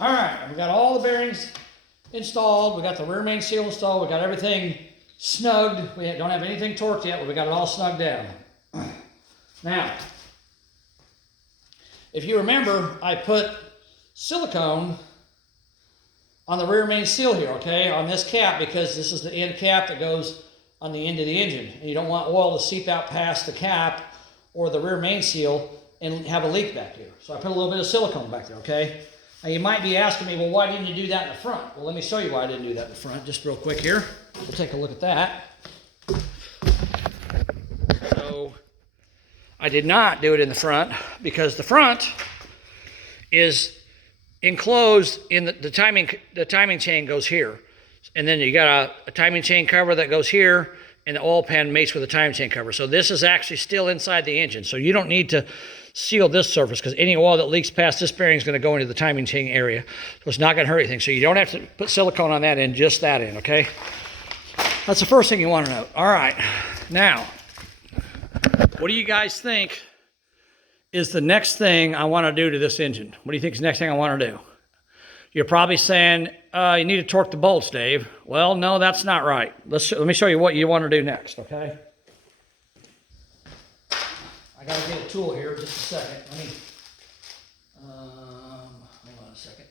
All right, we got all the bearings installed. We got the rear main seal installed. We got everything snugged. We don't have anything torqued yet, but we got it all snugged down. Now, if you remember, I put silicone on the rear main seal here, okay, on this cap, because this is the end cap that goes on the end of the engine. And you don't want oil to seep out past the cap or the rear main seal and have a leak back here. So I put a little bit of silicone back there, okay? Now you might be asking me, well, why didn't you do that in the front? Well, let me show you why I didn't do that in the front, just real quick here. We'll take a look at that. So I did not do it in the front because the front is enclosed in the timing chain goes here. And then you got a timing chain cover that goes here, and the oil pan mates with the timing chain cover. So this is actually still inside the engine. So you don't need to seal this surface, because any oil that leaks past this bearing is going to go into the timing chain area. So it's not going to hurt anything. So you don't have to put silicone on that end, just that end, okay? That's the first thing you want to know. All right. Now, what do you guys think is the next thing I want to do to this engine? What do you think is the next thing I want to do? You're probably saying, you need to torque the bolts, Dave. Well, no, that's not right. Let me show you what you want to do next, okay? I got to get a tool here, just a second. Let me, hold on a second.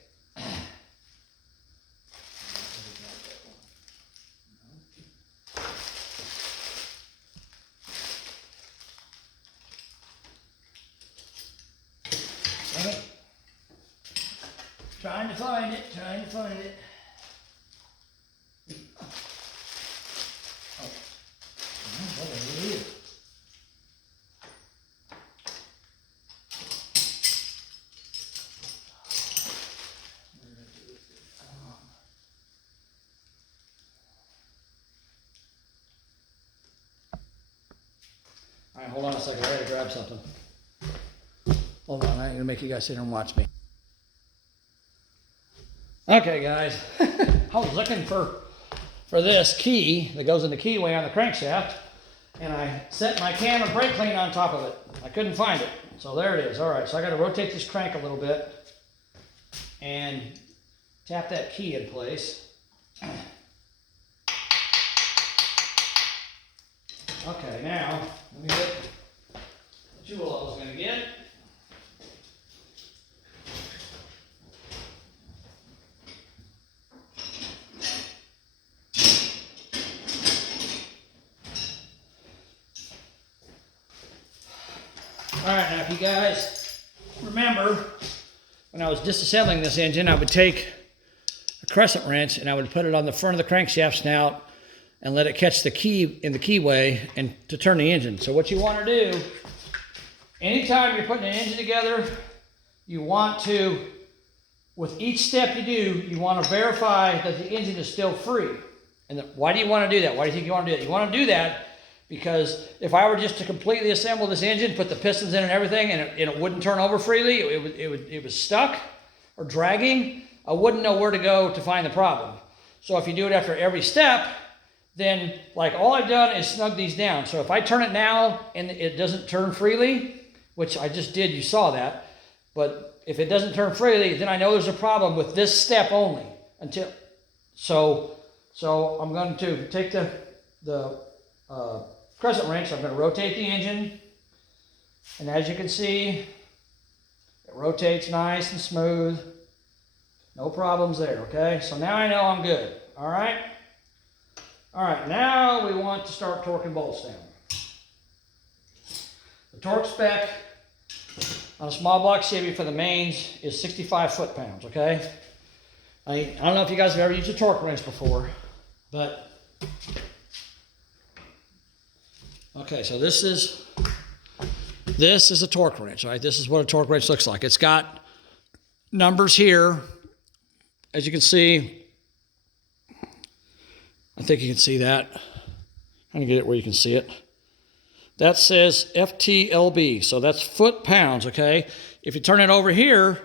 Okay. Trying to find it. Oh, what it is. All right, hold on a second. I gotta grab something. Hold on, I ain't gonna make you guys sit here and watch me. Okay, guys, I was looking for this key that goes in the keyway on the crankshaft, and I set my cam and brake clean on top of it. I couldn't find it, so there it is. All right, so I got to rotate this crank a little bit and tap that key in place. Okay, now let me get the jewel I was going to get. All right, now if you guys remember, when I was disassembling this engine, I would take a crescent wrench and I would put it on the front of the crankshaft snout and let it catch the key in the keyway and to turn the engine. So what you want to do, anytime you're putting an engine together, you want to, with each step you do, you want to verify that the engine is still free. And why do you want to do that? Why do you think you want to do that? You want to do that because if I were just to completely assemble this engine, put the pistons in and everything, and it wouldn't turn over freely, it was stuck or dragging, I wouldn't know where to go to find the problem. So if you do it after every step, then like all I've done is snug these down. So if I turn it now and it doesn't turn freely, which I just did, you saw that, but if it doesn't turn freely, then I know there's a problem with this step only. So I'm going to take the crescent wrench, I'm going to rotate the engine, and as you can see, it rotates nice and smooth. No problems there, okay? So now I know I'm good, all right? All right, now we want to start torquing bolts down. The torque spec on a small block Chevy for the mains is 65 foot-pounds, okay? I don't know if you guys have ever used a torque wrench before, but okay, so this is a torque wrench, right? This is what a torque wrench looks like. It's got numbers here, as you can see. I think you can see that. I'm gonna get it where you can see it. That says FTLB, so that's foot-pounds, okay? If you turn it over here,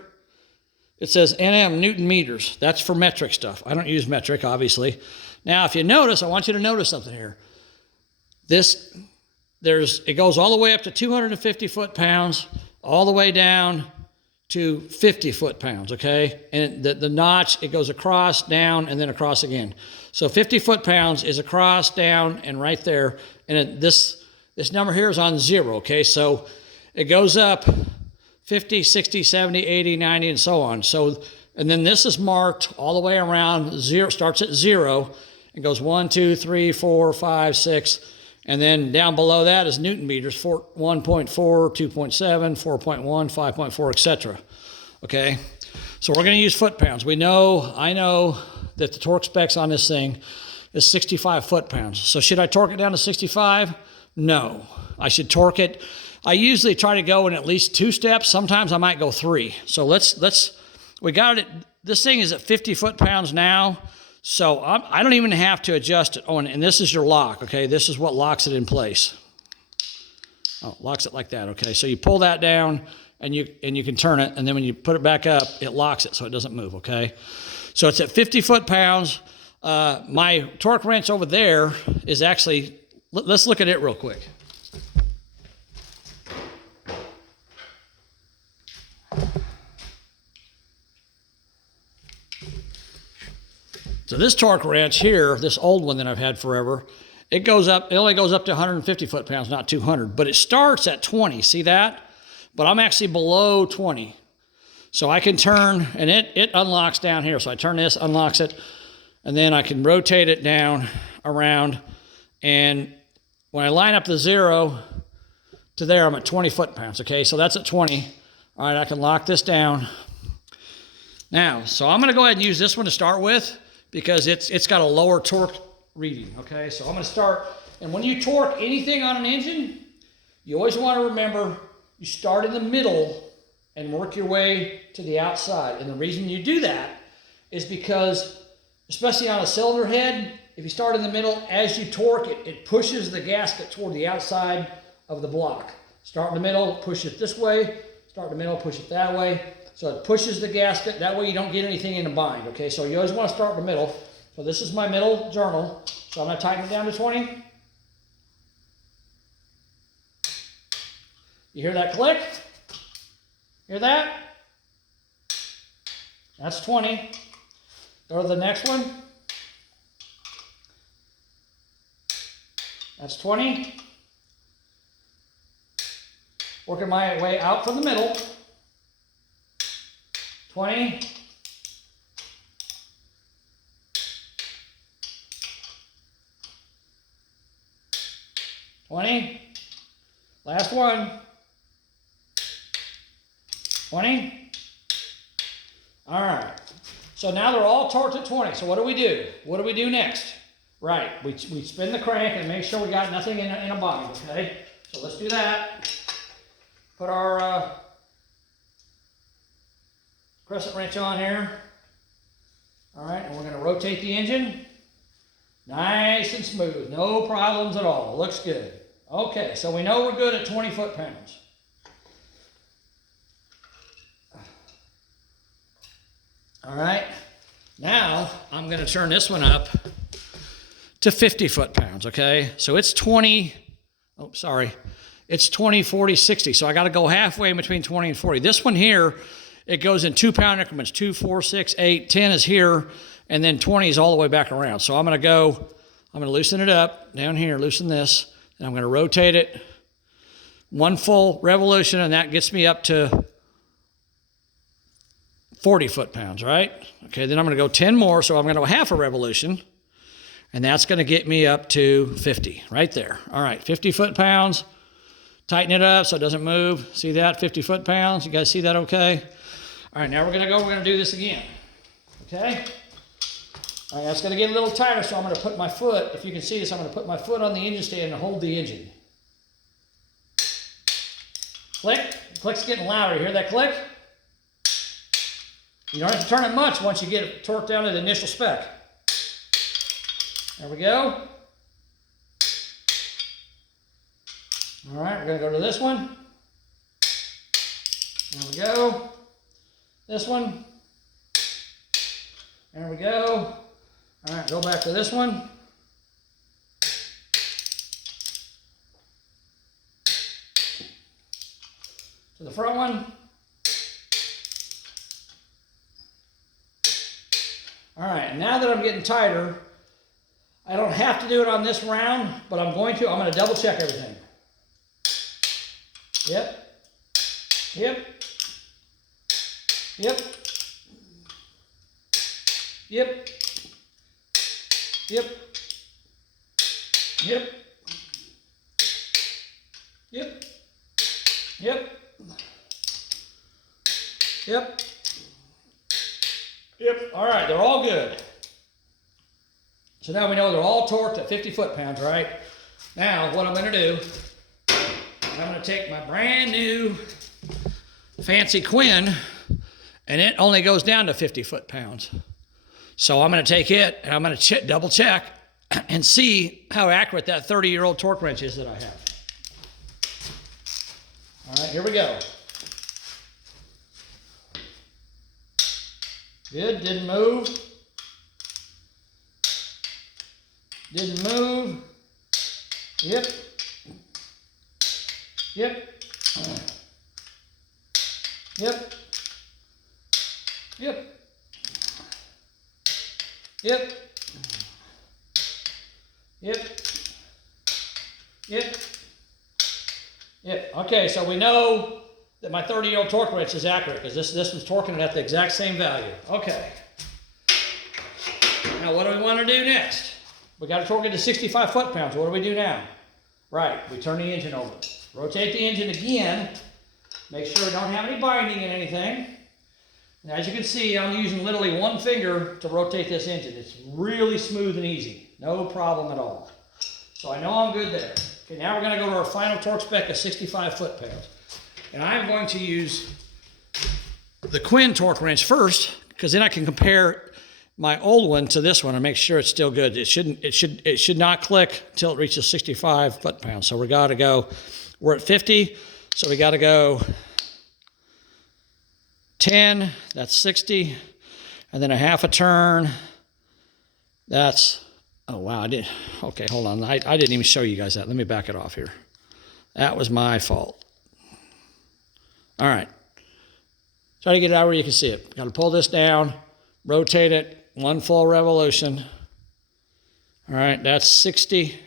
it says NM, Newton meters. That's for metric stuff. I don't use metric, obviously. Now, if you notice, I want you to notice something here. It goes all the way up to 250 foot-pounds, all the way down to 50 foot-pounds, okay? And the notch, it goes across, down, and then across again. So 50 foot-pounds is across, down, and right there. And this number here is on 0, okay? So it goes up 50, 60, 70, 80, 90, and so on. So, and then this is marked all the way around 0, starts at 0, and goes 1, 2, 3, 4, 5, 6, and then down below that is Newton meters, 1.4, 2.7, 4.1, 5.4, etc. Okay, so we're going to use foot-pounds. I know that the torque specs on this thing is 65 foot-pounds. So should I torque it down to 65? No, I should torque it. I usually try to go in at least 2 steps. Sometimes I might go 3. So we got it. This thing is at 50 foot-pounds now, so I don't even have to adjust it. Oh, and this is your lock, okay? This is what locks it in place. Oh, locks it like that, okay? So you pull that down, and you can turn it, and then when you put it back up, it locks it so it doesn't move, okay? So it's at 50 foot-pounds. My torque wrench over there is actually, let's look at it real quick. So this torque wrench here, this old one that I've had forever, it only goes up to 150 foot-pounds, not 200, but it starts at 20, see that? But I'm actually below 20. So I can turn, and it unlocks down here. So I turn this, unlocks it, and then I can rotate it down around, and when I line up the 0 to there, I'm at 20 foot-pounds, okay? So that's at 20. All right, I can lock this down. Now, so I'm gonna go ahead and use this one to start with, because it's got a lower torque reading, okay? So I'm gonna start, and when you torque anything on an engine, you always wanna remember, you start in the middle and work your way to the outside. And the reason you do that is because, especially on a cylinder head, if you start in the middle, as you torque it, it pushes the gasket toward the outside of the block. Start in the middle, push it this way, start in the middle, push it that way. So it pushes the gasket, that way you don't get anything in a bind, okay? So you always want to start in the middle. So this is my middle journal. So I'm going to tighten it down to 20. You hear that click? Hear that? That's 20. Go to the next one. That's 20. Working my way out from the middle. 20. 20. Last one. 20. All right. So now they're all torqued at 20. So what do we do? What do we do next? Right. We spin the crank and make sure we got nothing in a bind, okay? So let's do that. Put our crescent wrench on here. All right, and we're going to rotate the engine. Nice and smooth, no problems at all. Looks good. Okay, so we know we're good at 20 foot-pounds. All right, now I'm going to turn this one up to 50 foot-pounds, okay? So it's 20, oh, sorry. It's 20, 40, 60. So I got to go halfway in between 20 and 40. This one here, it goes in 2-pound increments. 2, 4, 6, 8, 10 is here, and then 20 is all the way back around. So I'm going to loosen it up down here, loosen this, and I'm going to rotate it one full revolution, and that gets me up to 40 foot-pounds, right? Okay, then I'm going to go 10 more, so I'm going to go half a revolution, and that's going to get me up to 50 right there. All right, 50 foot-pounds. Tighten it up so it doesn't move. See that? 50 foot-pounds. You guys see that okay? All right, now we're going to do this again. Okay? All right, that's going to get a little tighter, so I'm going to put my foot, if you can see this, I'm going to put my foot on the engine stand and hold the engine. Click. The click's getting louder. You hear that click? You don't have to turn it much once you get it torqued down to the initial spec. There we go. All right, we're going to go to this one. There we go. This one. There we go. All right, go back to this one. To the front one. All right, now that I'm getting tighter, I don't have to do it on this round, but I'm going to double check everything. Yep. Yep. Yep. Yep. Yep. Yep. Yep. Yep. Yep. Yep. All right, they're all good. So now we know they're all torqued at 50 foot-pounds, right? Now, what I'm going to do, I'm going to take my brand new fancy Quinn, and it only goes down to 50 foot-pounds. So I'm going to take it and I'm going to double check and see how accurate that 30-year-old torque wrench is that I have. All right, here we go. Good, didn't move. Didn't move. Yep. Yep. Yep. Yep. Yep. Yep. Yep. Yep. Okay, so we know that my 30-year-old torque wrench is accurate because this was torquing it at the exact same value. Okay. Now what do we want to do next? We got to torque it to 65 foot-pounds. What do we do now? Right, we turn the engine over. Rotate the engine again. Make sure we don't have any binding in anything. And as you can see, I'm using literally one finger to rotate this engine. It's really smooth and easy. No problem at all. So I know I'm good there. Okay, now we're going to go to our final torque spec of 65 foot-pounds. And I'm going to use the Quinn torque wrench first, because then I can compare my old one to this one and make sure it's still good. It should not click until it reaches 65 foot-pounds. So we got to go, we're at 50, so we got to go 10, that's 60, and then a half a turn, that's, oh wow, okay, hold on, I didn't even show you guys that. Let me back it off here. That was my fault. All right, try to get it out where you can see it. Got to pull this down, rotate it, one full revolution. All right, that's 60,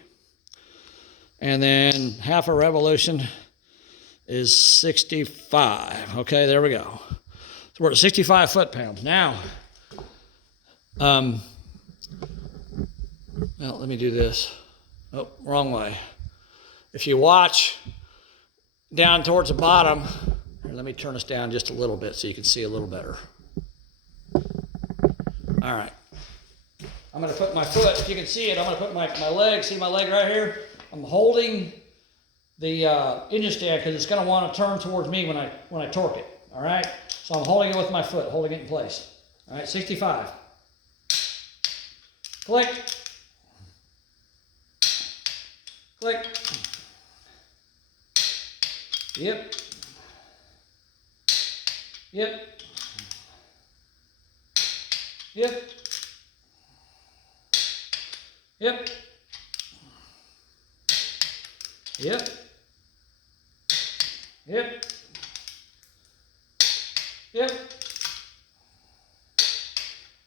and then half a revolution is 65. Okay, there we go. So we're at 65 foot-pounds. Now, well, let me do this. Oh, wrong way. If you watch down towards the bottom, here, let me turn this down just a little bit so you can see a little better. All right. I'm going to put my foot, if you can see it, I'm going to put my leg, see my leg right here? I'm holding the engine stand because it's going to want to turn towards me when I torque it. All right? So I'm holding it with my foot, holding it in place. All right, 65. Click. Click. Yep. Yep. Yep. Yep. Yep. Yep. Yep.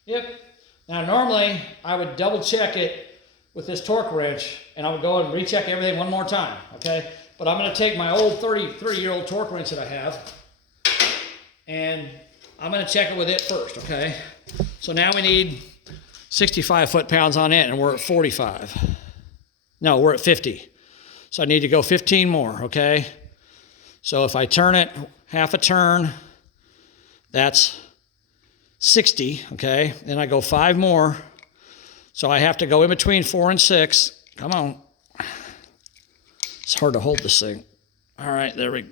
Yep. Now normally I would double check it with this torque wrench and I would go and recheck everything one more time, okay? But I'm going to take my old 30-year-old torque wrench that I have and I'm going to check it with it first, okay? So now we need 65 foot-pounds on it and we're at 45. No, we're at 50. So I need to go 15 more, okay? So if I turn it half a turn, that's 60, okay? Then I go 5 more. So I have to go in between 4 and 6. Come on. It's hard to hold this thing. All right, there we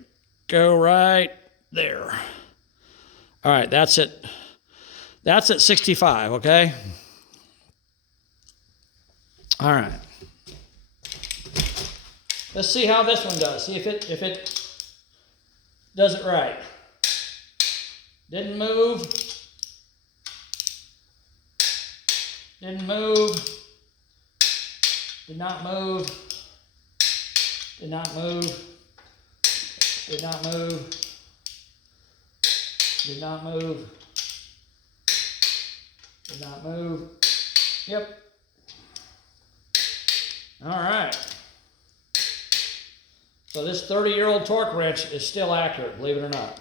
go, right there. All right, that's it. That's at 65, okay? All right. Let's see how this one does. See if it does it right. Didn't move. Didn't move. Did not move. Did not move. Did not move. Did not move. Did not move. Yep. All right. So this 30-year-old torque wrench is still accurate, believe it or not.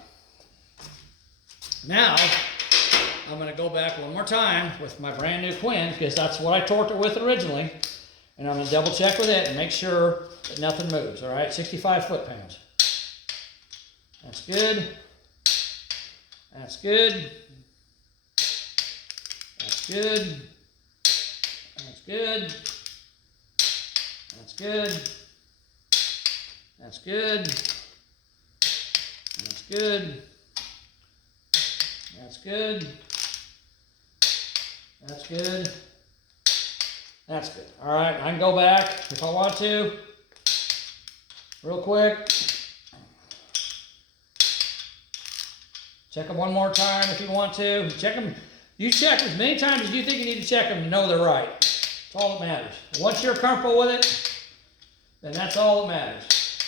Now, I'm going to go back one more time with my brand new Quinn because that's what I torqued it with originally. And I'm going to double check with it and make sure that nothing moves, all right? 65 foot-pounds. That's good. That's good. That's good. That's good. That's good. That's good. That's good. That's good. That's good. That's good. All right, I can go back if I want to. Real quick. Check them one more time if you want to. Check them. You check as many times as you think you need to check them to know they're right. That's all that matters. Once you're comfortable with it, then that's all that matters.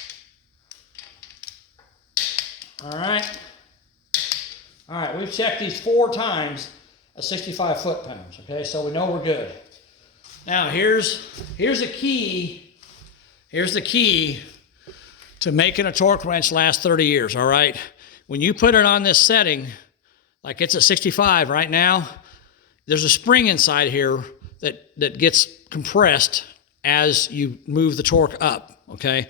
All right. All right, we've checked these 4 times at 65 foot-pounds, okay? So we know we're good. Now, here's the key. Here's the key to making a torque wrench last 30 years, all right? When you put it on this setting, like it's at 65 right now, there's a spring inside here that gets compressed as you move the torque up, okay?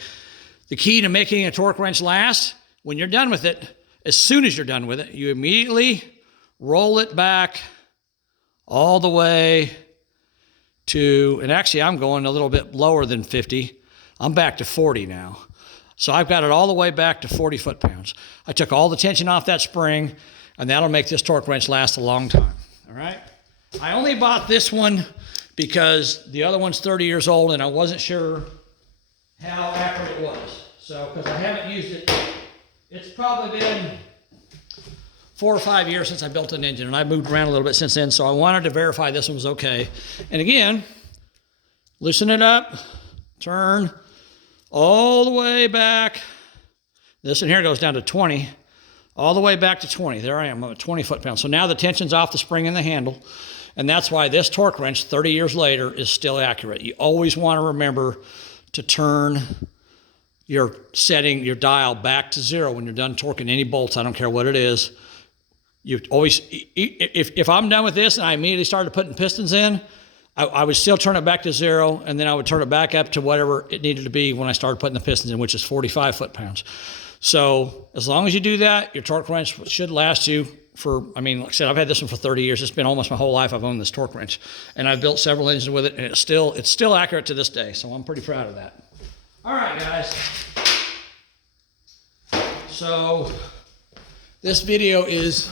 The key to making a torque wrench last, when you're done with it, as soon as you're done with it, you immediately roll it back all the way to, and actually I'm going a little bit lower than 50. I'm back to 40 now. So I've got it all the way back to 40 foot-pounds. I took all the tension off that spring, and that'll make this torque wrench last a long time, all right? I only bought this one because the other one's 30 years old, and I wasn't sure how accurate it was. So, because I haven't used it, it's probably been 4 or 5 years since I built an engine, and I've moved around a little bit since then, so I wanted to verify this one was okay. And again, loosen it up, turn all the way back. This one here goes down to 20, all the way back to 20. There I am, I'm at 20 foot-pounds. So now the tension's off the spring and the handle, and that's why this torque wrench 30 years later is still accurate. You always want to remember to turn your setting, your dial back to 0 when you're done torquing any bolts. I don't care what it is. You always, if I'm done with this and I immediately started putting pistons in, I would still turn it back to 0, and then I would turn it back up to whatever it needed to be when I started putting the pistons in, which is 45 foot-pounds. So as long as you do that, your torque wrench should last you for, I mean, like I said, I've had this one for 30 years. It's been almost my whole life I've owned this torque wrench, and I've built several engines with it, and it's still accurate to this day. So I'm pretty proud of that. All right, guys. So this video is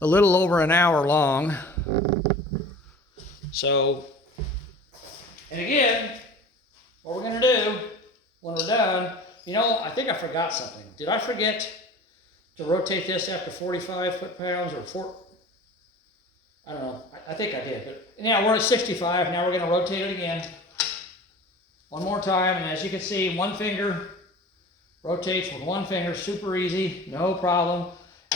a little over an hour long. So, and again, what we're going to do when we're done, you know, I think I forgot something. Did I forget to rotate this after 45 foot-pounds or 4? I don't know. I think I did. But yeah, we're at 65. Now we're going to rotate it again. One more time. And as you can see, one finger rotates with one finger. Super easy. No problem.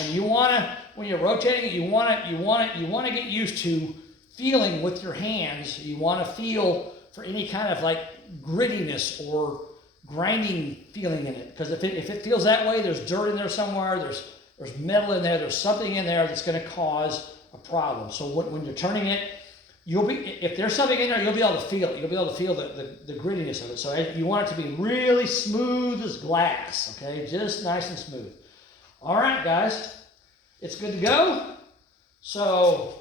And you want to, when you're rotating it, you want to get used to feeling with your hands. You want to feel for any kind of like grittiness or grinding feeling in it. Because if it feels that way, there's dirt in there somewhere, there's metal in there, there's something in there that's going to cause a problem. So when you're turning it, if there's something in there, you'll be able to feel it. You'll be able to feel the grittiness of it. So you want it to be really smooth as glass, okay? Just nice and smooth. All right, guys, it's good to go. So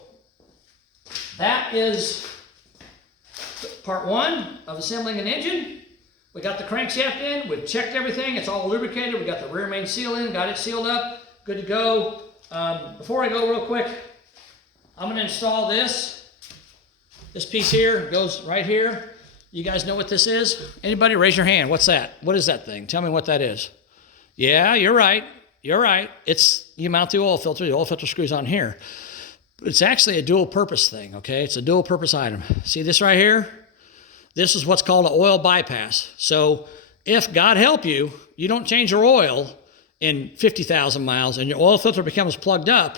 that is part 1 of assembling an engine. We got the crankshaft in, we've checked everything, it's all lubricated, we got the rear main seal in, got it sealed up, good to go. Before I go real quick, I'm gonna install this. This piece here goes right here. You guys know what this is? Anybody raise your hand, what's that? What is that thing? Tell me what that is. Yeah, you're right. You're right. You mount the oil filter screws on here. But it's actually a dual purpose thing, okay? It's a dual purpose item. See this right here? This is what's called an oil bypass. So if, God help you, you don't change your oil in 50,000 miles and your oil filter becomes plugged up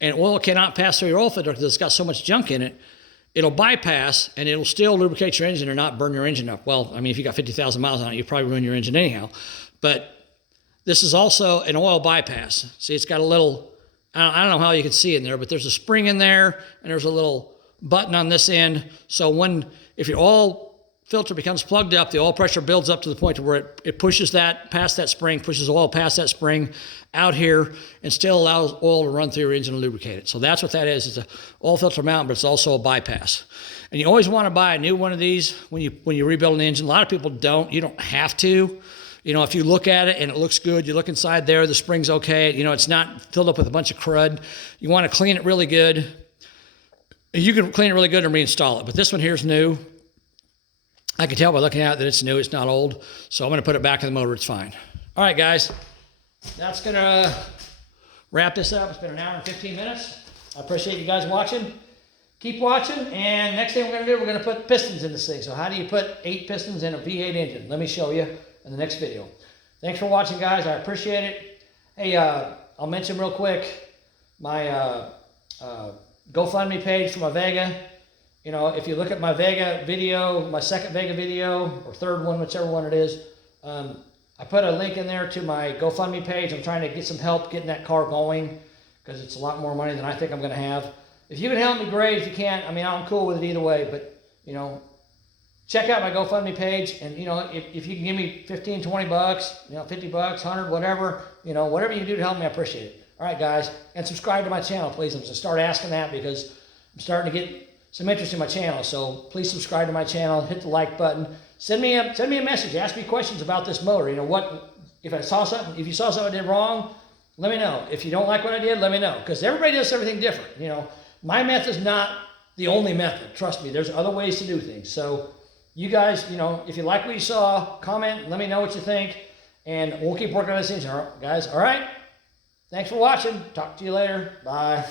and oil cannot pass through your oil filter because it's got so much junk in it, it'll bypass and it'll still lubricate your engine or not burn your engine up. Well, I mean, if you got 50,000 miles on it, you probably ruin your engine anyhow. But this is also an oil bypass. See, it's got a little, I don't know how you can see in there, but there's a spring in there and there's a little button on this end. So if your oil filter becomes plugged up, the oil pressure builds up to the point where it pushes that past that spring, pushes oil past that spring out here and still allows oil to run through your engine and lubricate it. So that's what that is. It's an oil filter mount, but it's also a bypass. And you always want to buy a new one of these when you rebuild an engine. A lot of people don't. You don't have to. You know, if you look at it and it looks good, you look inside there, the spring's okay. You know, it's not filled up with a bunch of crud. You want to clean it really good. You can clean it really good and reinstall it. But this one here is new. I can tell by looking at it that it's new. It's not old. So I'm going to put it back in the motor. It's fine. All right, guys. That's going to wrap this up. It's been an hour and 15 minutes. I appreciate you guys watching. Keep watching, and next thing we're going to do, we're going to put pistons in this thing. So how do you put 8 pistons in a V8 engine? Let me show you in the next video. Thanks for watching, guys. I appreciate it. Hey, I'll mention real quick my GoFundMe page for my Vega. You know, if you look at my Vega video, my second Vega video, or third one, whichever one it is, I put a link in there to my GoFundMe page. I'm trying to get some help getting that car going because it's a lot more money than I think I'm going to have. If you can help me, great. If you can't, I mean, I'm cool with it either way. But, you know, check out my GoFundMe page. And, you know, if you can give me 15, 20 bucks, you know, 50 bucks, 100, whatever, you know, whatever you can do to help me, I appreciate it. All right, guys. And subscribe to my channel, please. I'm going to start asking that because I'm starting to get some interest in my channel. So please subscribe to my channel. Hit the like button. Send me a message. Ask me questions about this motor. You know, if you saw something I did wrong, let me know. If you don't like what I did, let me know. Because everybody does everything different, you know. My method is not the only method. Trust me, there's other ways to do things. So you guys, you know, if you like what you saw, comment, let me know what you think, and we'll keep working on this engine, guys. All right? Thanks for watching. Talk to you later. Bye.